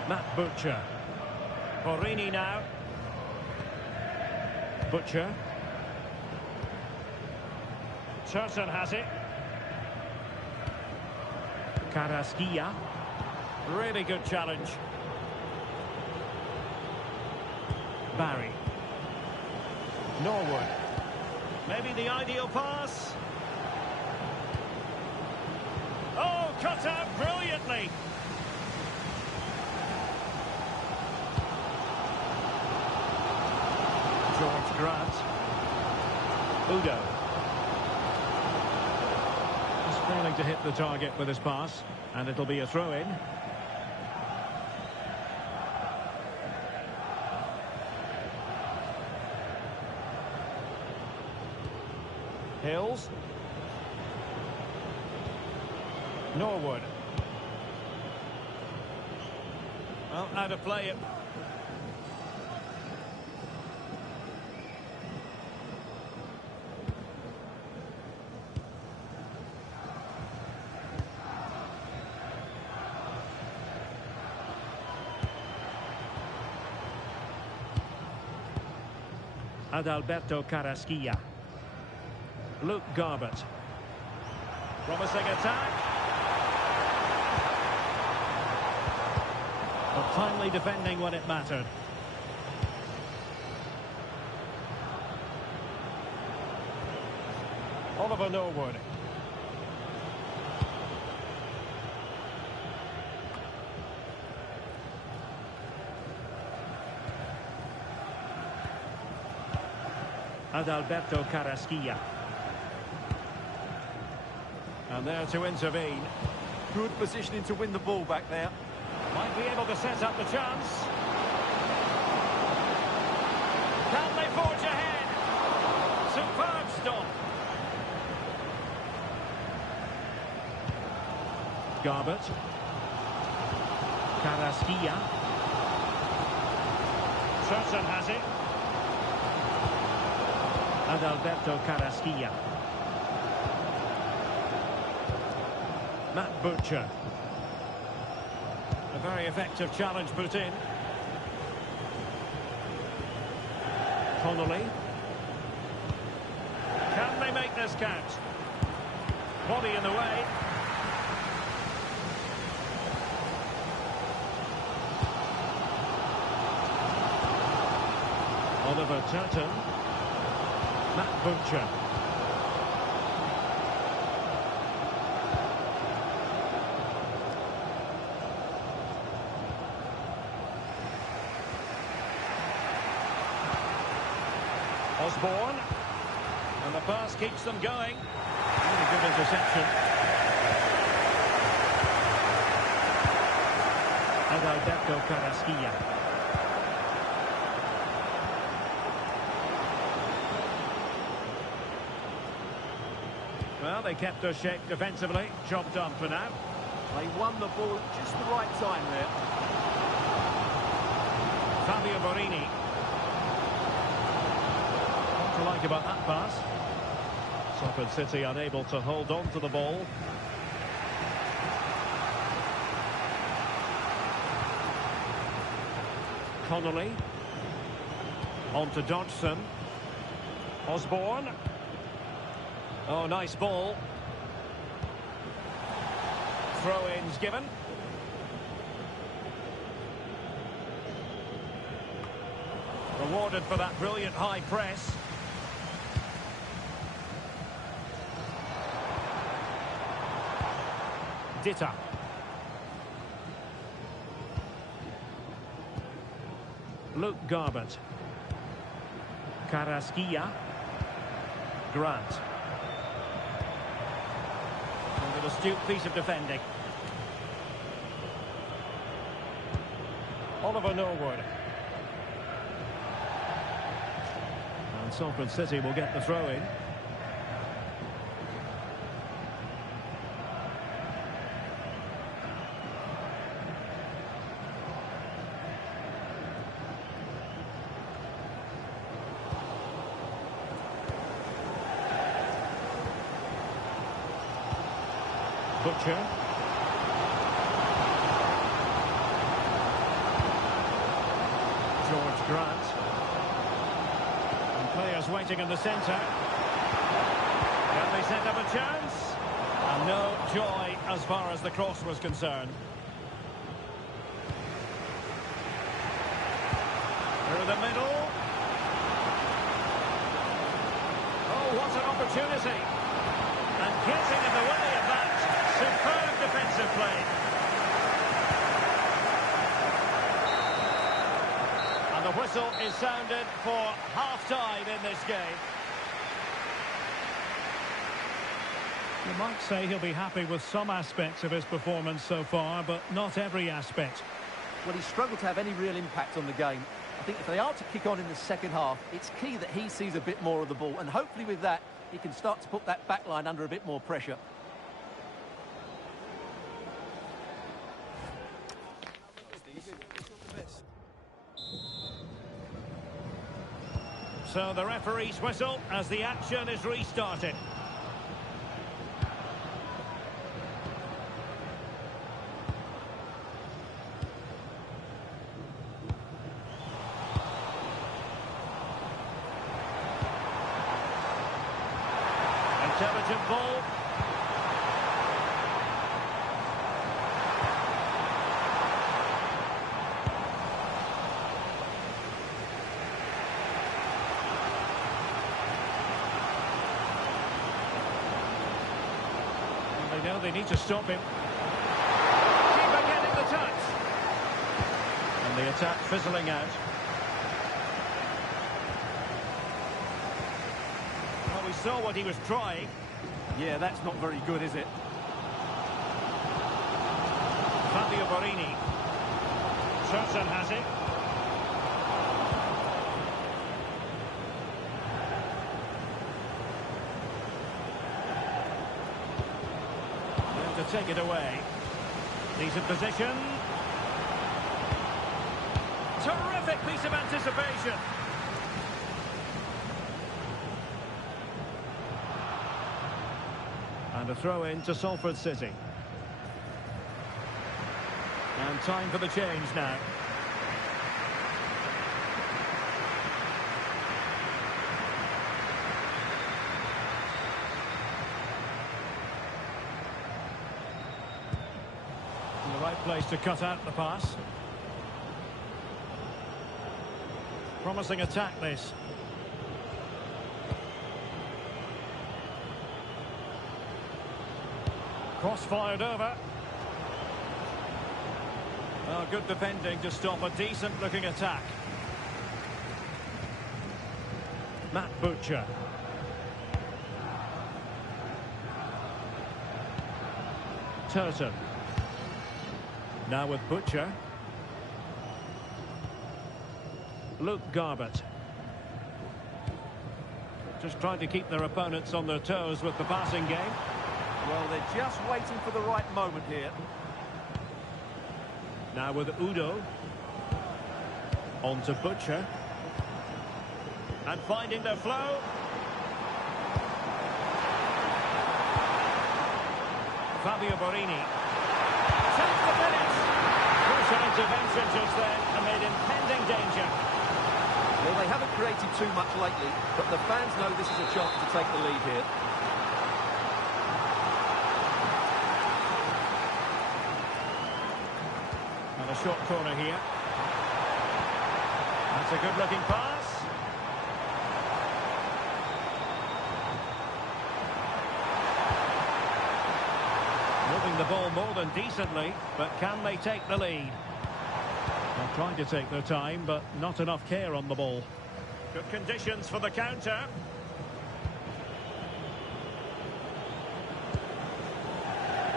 Matt Butcher. Borini now. Butcher. Turton has it. Carrasquilla. Really good challenge. Barry. Norwood. Maybe the ideal pass. Oh, cut out brilliantly. George Grant. Udo. Just failing to hit the target with his pass, and it'll be a throw-in. Hills. Norwood. Well, how to play it. Adalberto Carrasquilla. Luke Garbett. Promising attack. But timely defending when it mattered. Oliver Norwood. Adalberto Carrasquilla. And there to intervene. Good positioning to win the ball back there. Might be able to set up the chance. Can they forge ahead? Superb stop. Garbett. Carrasquilla. Turson has it. Adalberto Carrasquilla. Matt Butcher. A very effective challenge put in. Connolly. Can they make this count? Body in the way. Oliver Turton. Matt Butcher. Osborne. And the pass keeps them going. Really good interception. Adalberto Carrasquilla. Well, they kept their shape defensively. Job done for now. They won the ball at just the right time there. Fabio Borini. What to like about that pass? Salford City unable to hold on to the ball. Connolly. On to Dodgson. Osborne. Oh, nice ball. Throw-ins given. Rewarded for that brilliant high press. Ditta. Luke Garbett. Carrasquilla. Grant. An astute piece of defending. Oliver Norwood. And Salford City will get the throw-in. Butcher. George Grant. And players waiting in the centre. Can they set up a chance? And no joy as far as the cross was concerned. Through the middle. Oh, what an opportunity. And getting in the way of that. Superb defensive play. And the whistle is sounded for half-time in this game. You might say he'll be happy with some aspects of his performance so far, but not every aspect. Well, he struggled to have any real impact on the game. I think if they are to kick on in the second half, it's key that he sees a bit more of the ball, and hopefully with that, he can start to put that back line under a bit more pressure. So the referee's whistle as the action is restarted. Intelligent ball. They know they need to stop him. Keeper getting the touch. And the attack fizzling out. Well, we saw what he was trying. Yeah, that's not very good, is it? Fabio Borini. Turson has it. To take it away. Decent position. Terrific piece of anticipation. And a throw in to Salford City. And time for the change now. The right place to cut out the pass. Promising attack this. Cross fired over. Oh, good defending to stop a decent looking attack. Matt Butcher. Turton. Now with Butcher. Luke Garbett. Just trying to keep their opponents on their toes with the passing game. Well, they're just waiting for the right moment here. Now with Udo. On to Butcher. And finding their flow. Fabio Borini. Takes the finish. Crucial intervention just then amid impending danger. Well, they haven't created too much lately, but the fans know this is a chance to take the lead here. And a short corner here. That's a good-looking pass. Moving the ball more than decently, but can they take the lead? They're trying to take their time, but not enough care on the ball. Good conditions for the counter.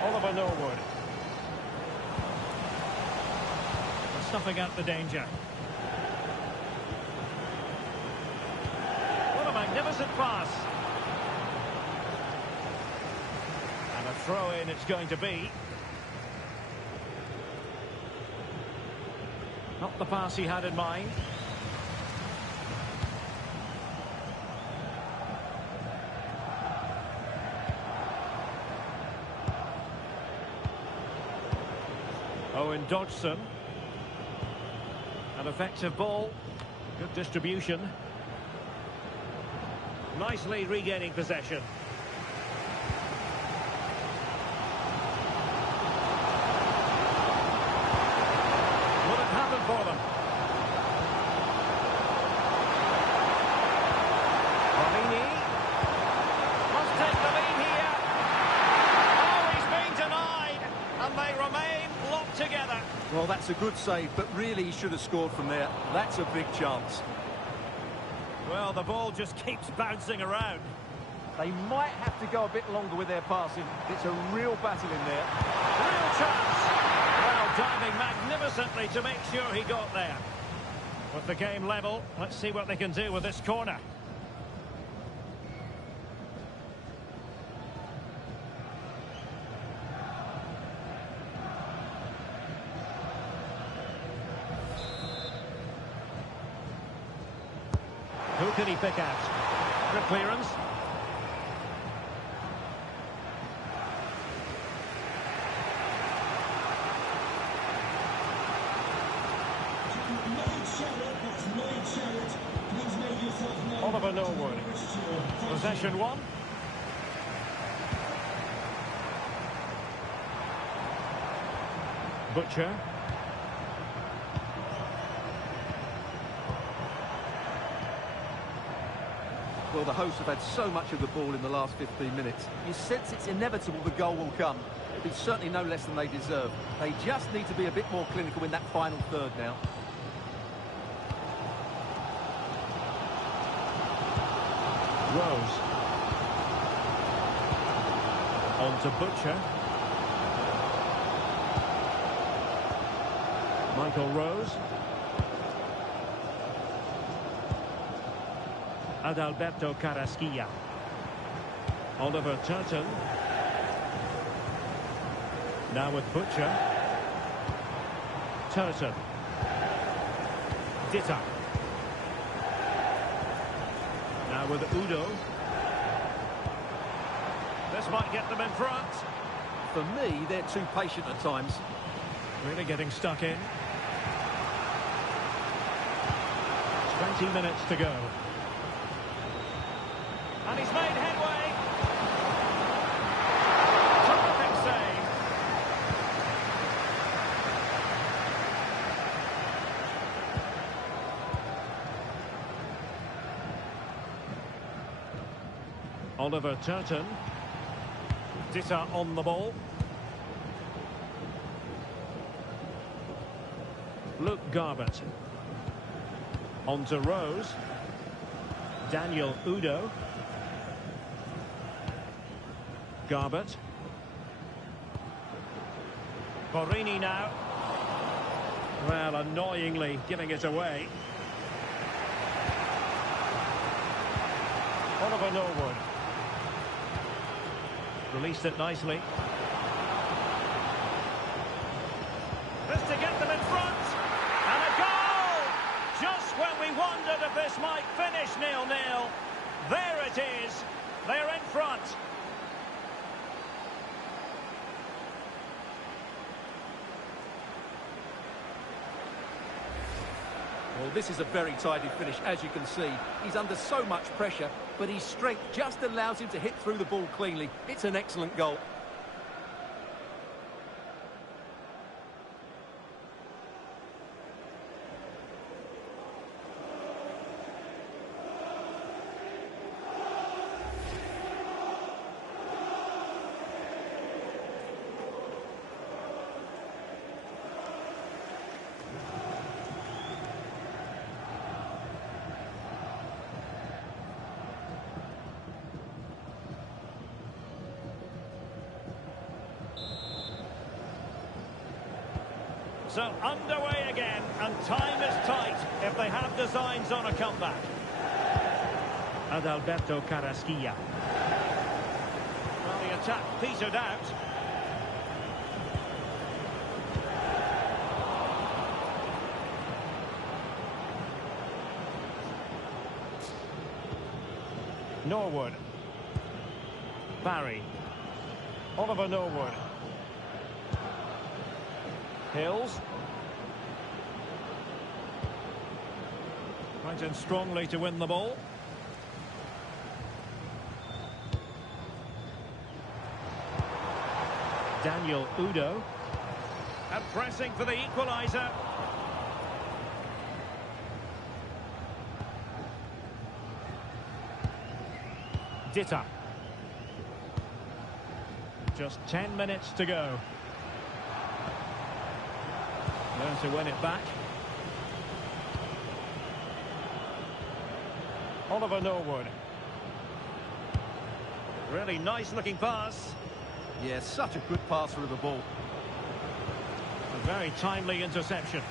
Oliver Norwood. Snuffing out the danger. What a magnificent pass. And a throw-in it's going to be. Not the pass he had in mind. Owen Dodgson. An effective ball. Good distribution. Nicely regaining possession. Will it happen for them? Borini must take the lead here. Oh, he's been denied, and they remain locked together. Well, that's a good save, but really he should have scored from there. That's a big chance. Well, the ball just keeps bouncing around. They might have to go a bit longer with their passing. It's a real battle in there. Real chance. Well, diving magnificently to make sure he got there. With the game level, let's see what they can do with this corner. Who can he pick out? Good clearance. Oliver Norwood. Possession one. Butcher. Well, the hosts have had so much of the ball in the last 15 minutes. You sense it's inevitable the goal will come. It'll be certainly no less than they deserve. They just need to be a bit more clinical in that final third now. Rose. On to Butcher. Michael Rose. Adalberto Carrasquilla. Oliver Turton. Now with Butcher. Turton. Ditta. Now with Udo. This might get them in front. For me, they're too patient at times. Really getting stuck in. 20 minutes to go. And he's made headway. Terrific save. Oliver Turton. Ditta on the ball. Luke Garbett. On to Rose. Daniel Udo. Garbett. Borini now. Well, annoyingly giving it away. Oliver Norwood. Released it nicely. This to get them in front. And a goal! Just when we wondered if this might finish 0-0. There it is. They're in front. Well, this is a very tidy finish, as you can see. He's under so much pressure, but his strength just allows him to hit through the ball cleanly. It's an excellent goal. So underway again, and time is tight if they have designs on a comeback. Adalberto Carrasquilla. Well, the attack petered out. Norwood. Barry. Oliver Norwood. Hills. Right in strongly to win the ball. Daniel Udo. And pressing for the equaliser. Ditta. Just 10 minutes to go. Learn to win it back. Oliver Norwood. Really nice looking pass. Yeah, such a good passer of the ball. A very timely interception.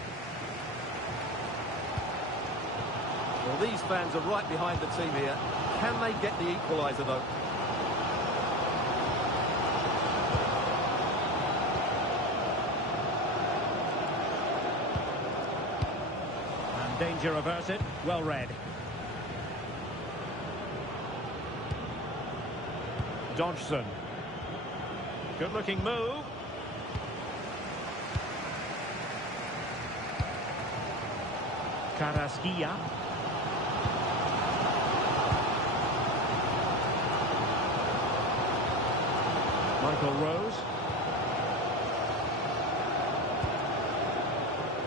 Well, these fans are right behind the team here. Can they get the equaliser, though? Danger averted. Well read. Dodgson. Good-looking move. Carrasquilla. Michael Rose.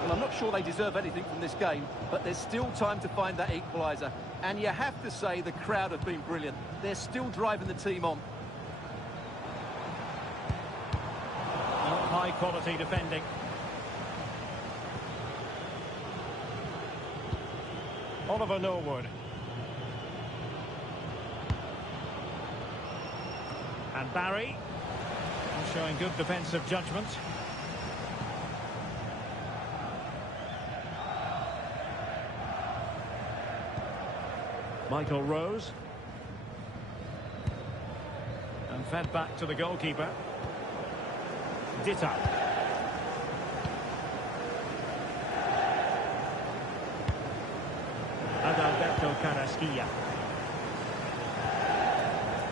Well, I'm not sure they deserve anything from this game, but there's still time to find that equaliser. And you have to say the crowd have been brilliant. They're still driving the team on. High-quality defending. Oliver Norwood. And Barry. Showing good defensive judgment. Michael Rose. And fed back to the goalkeeper. Ditta. Adalberto Carrasquilla.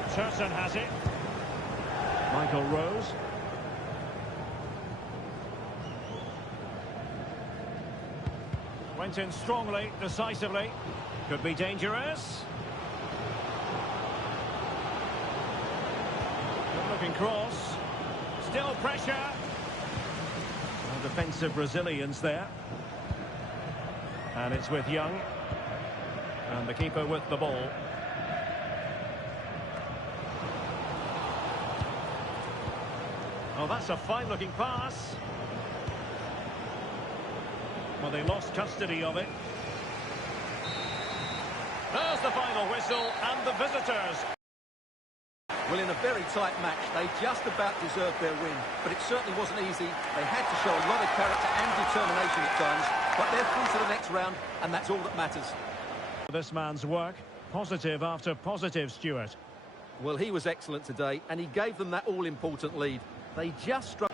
Turson has it. Michael Rose. Went in strongly, decisively. Could be dangerous. Good-looking cross. Still pressure. Well, defensive resilience there. And it's with Young. And the keeper with the ball. Oh, that's a fine-looking pass. Well, they lost custody of it. There's the final whistle, and the visitors. Well, in a very tight match, they just about deserved their win. But it certainly wasn't easy. They had to show a lot of character and determination at times. But they're through to the next round, and that's all that matters. This man's work, positive after positive, Stuart. Well, he was excellent today, and he gave them that all-important lead. They just struck.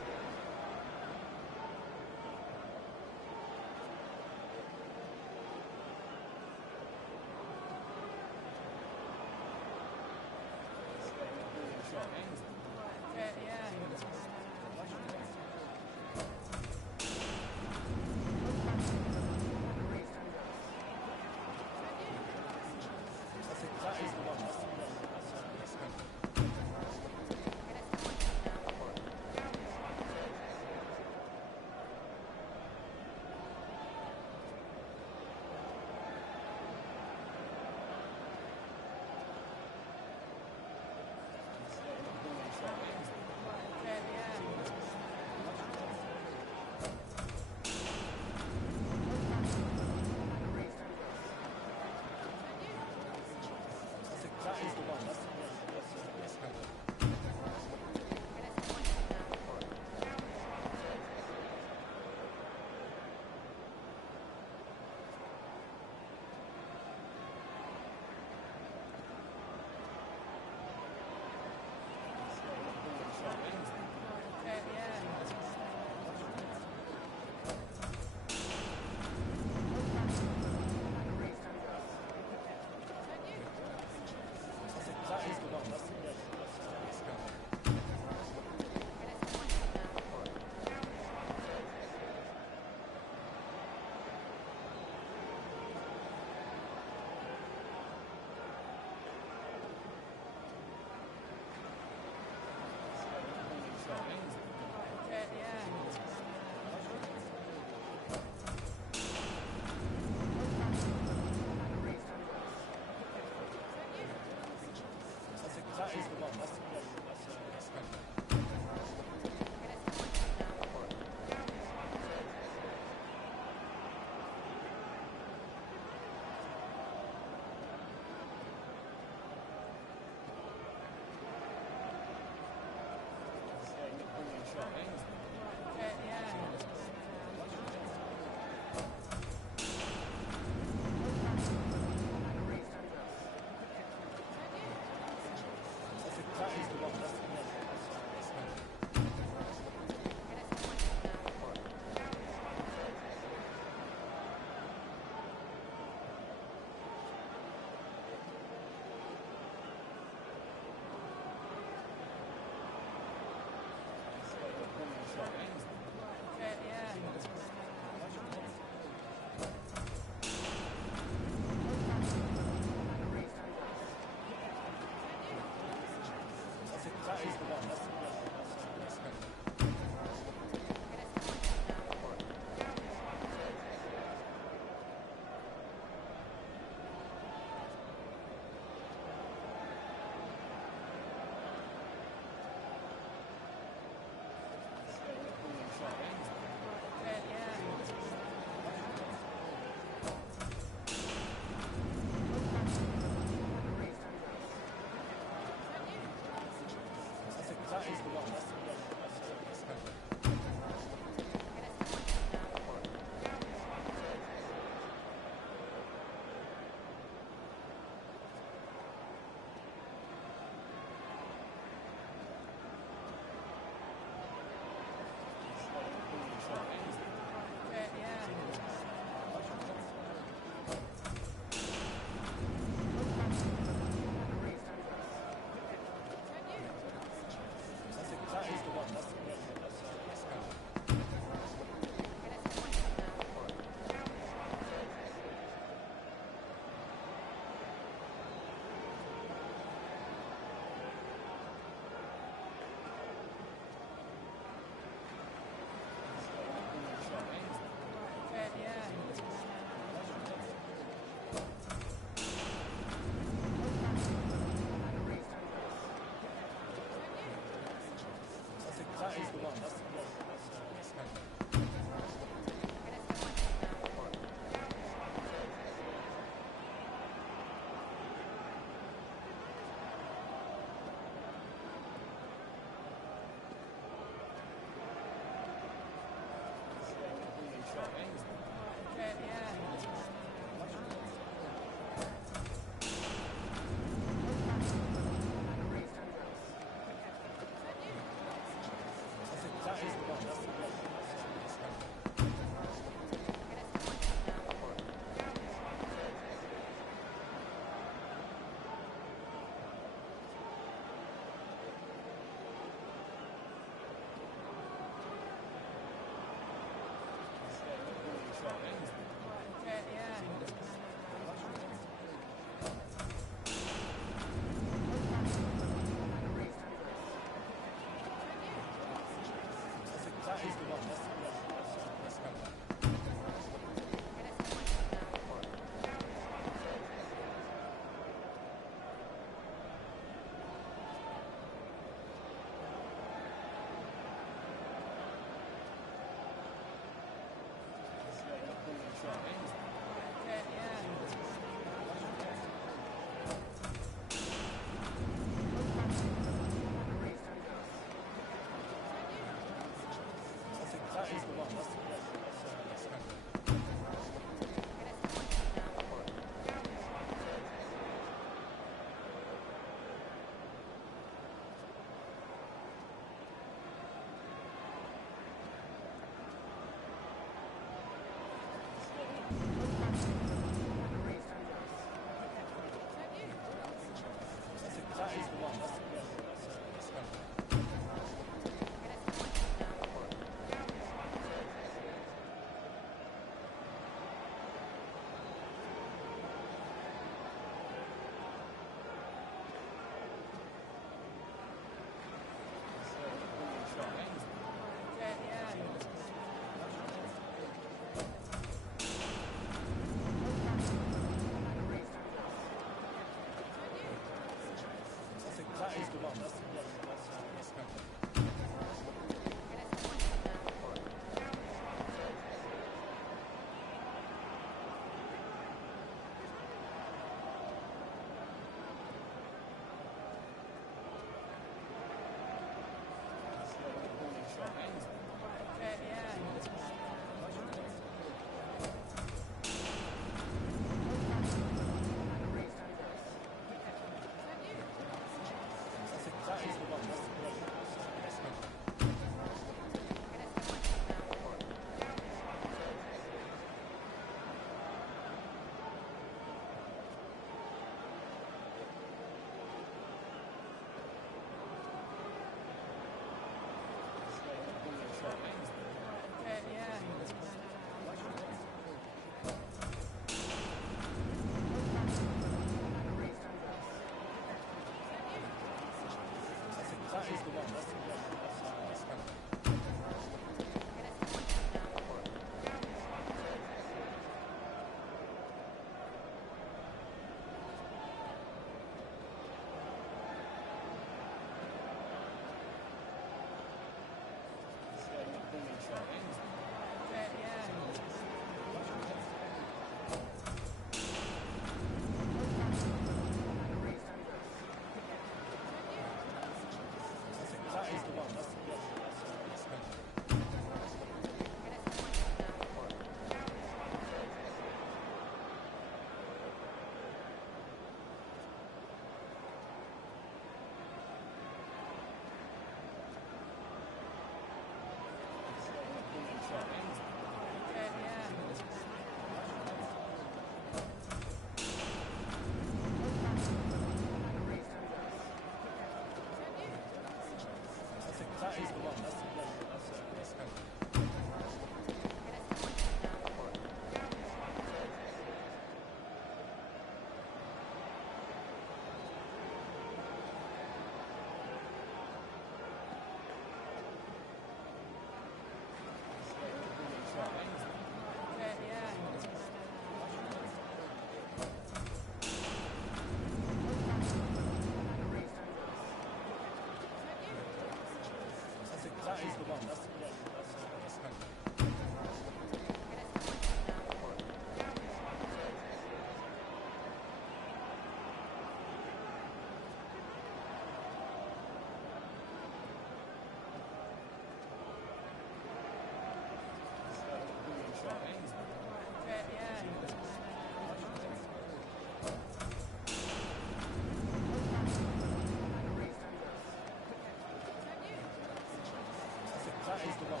That That is the one.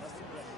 That's the one.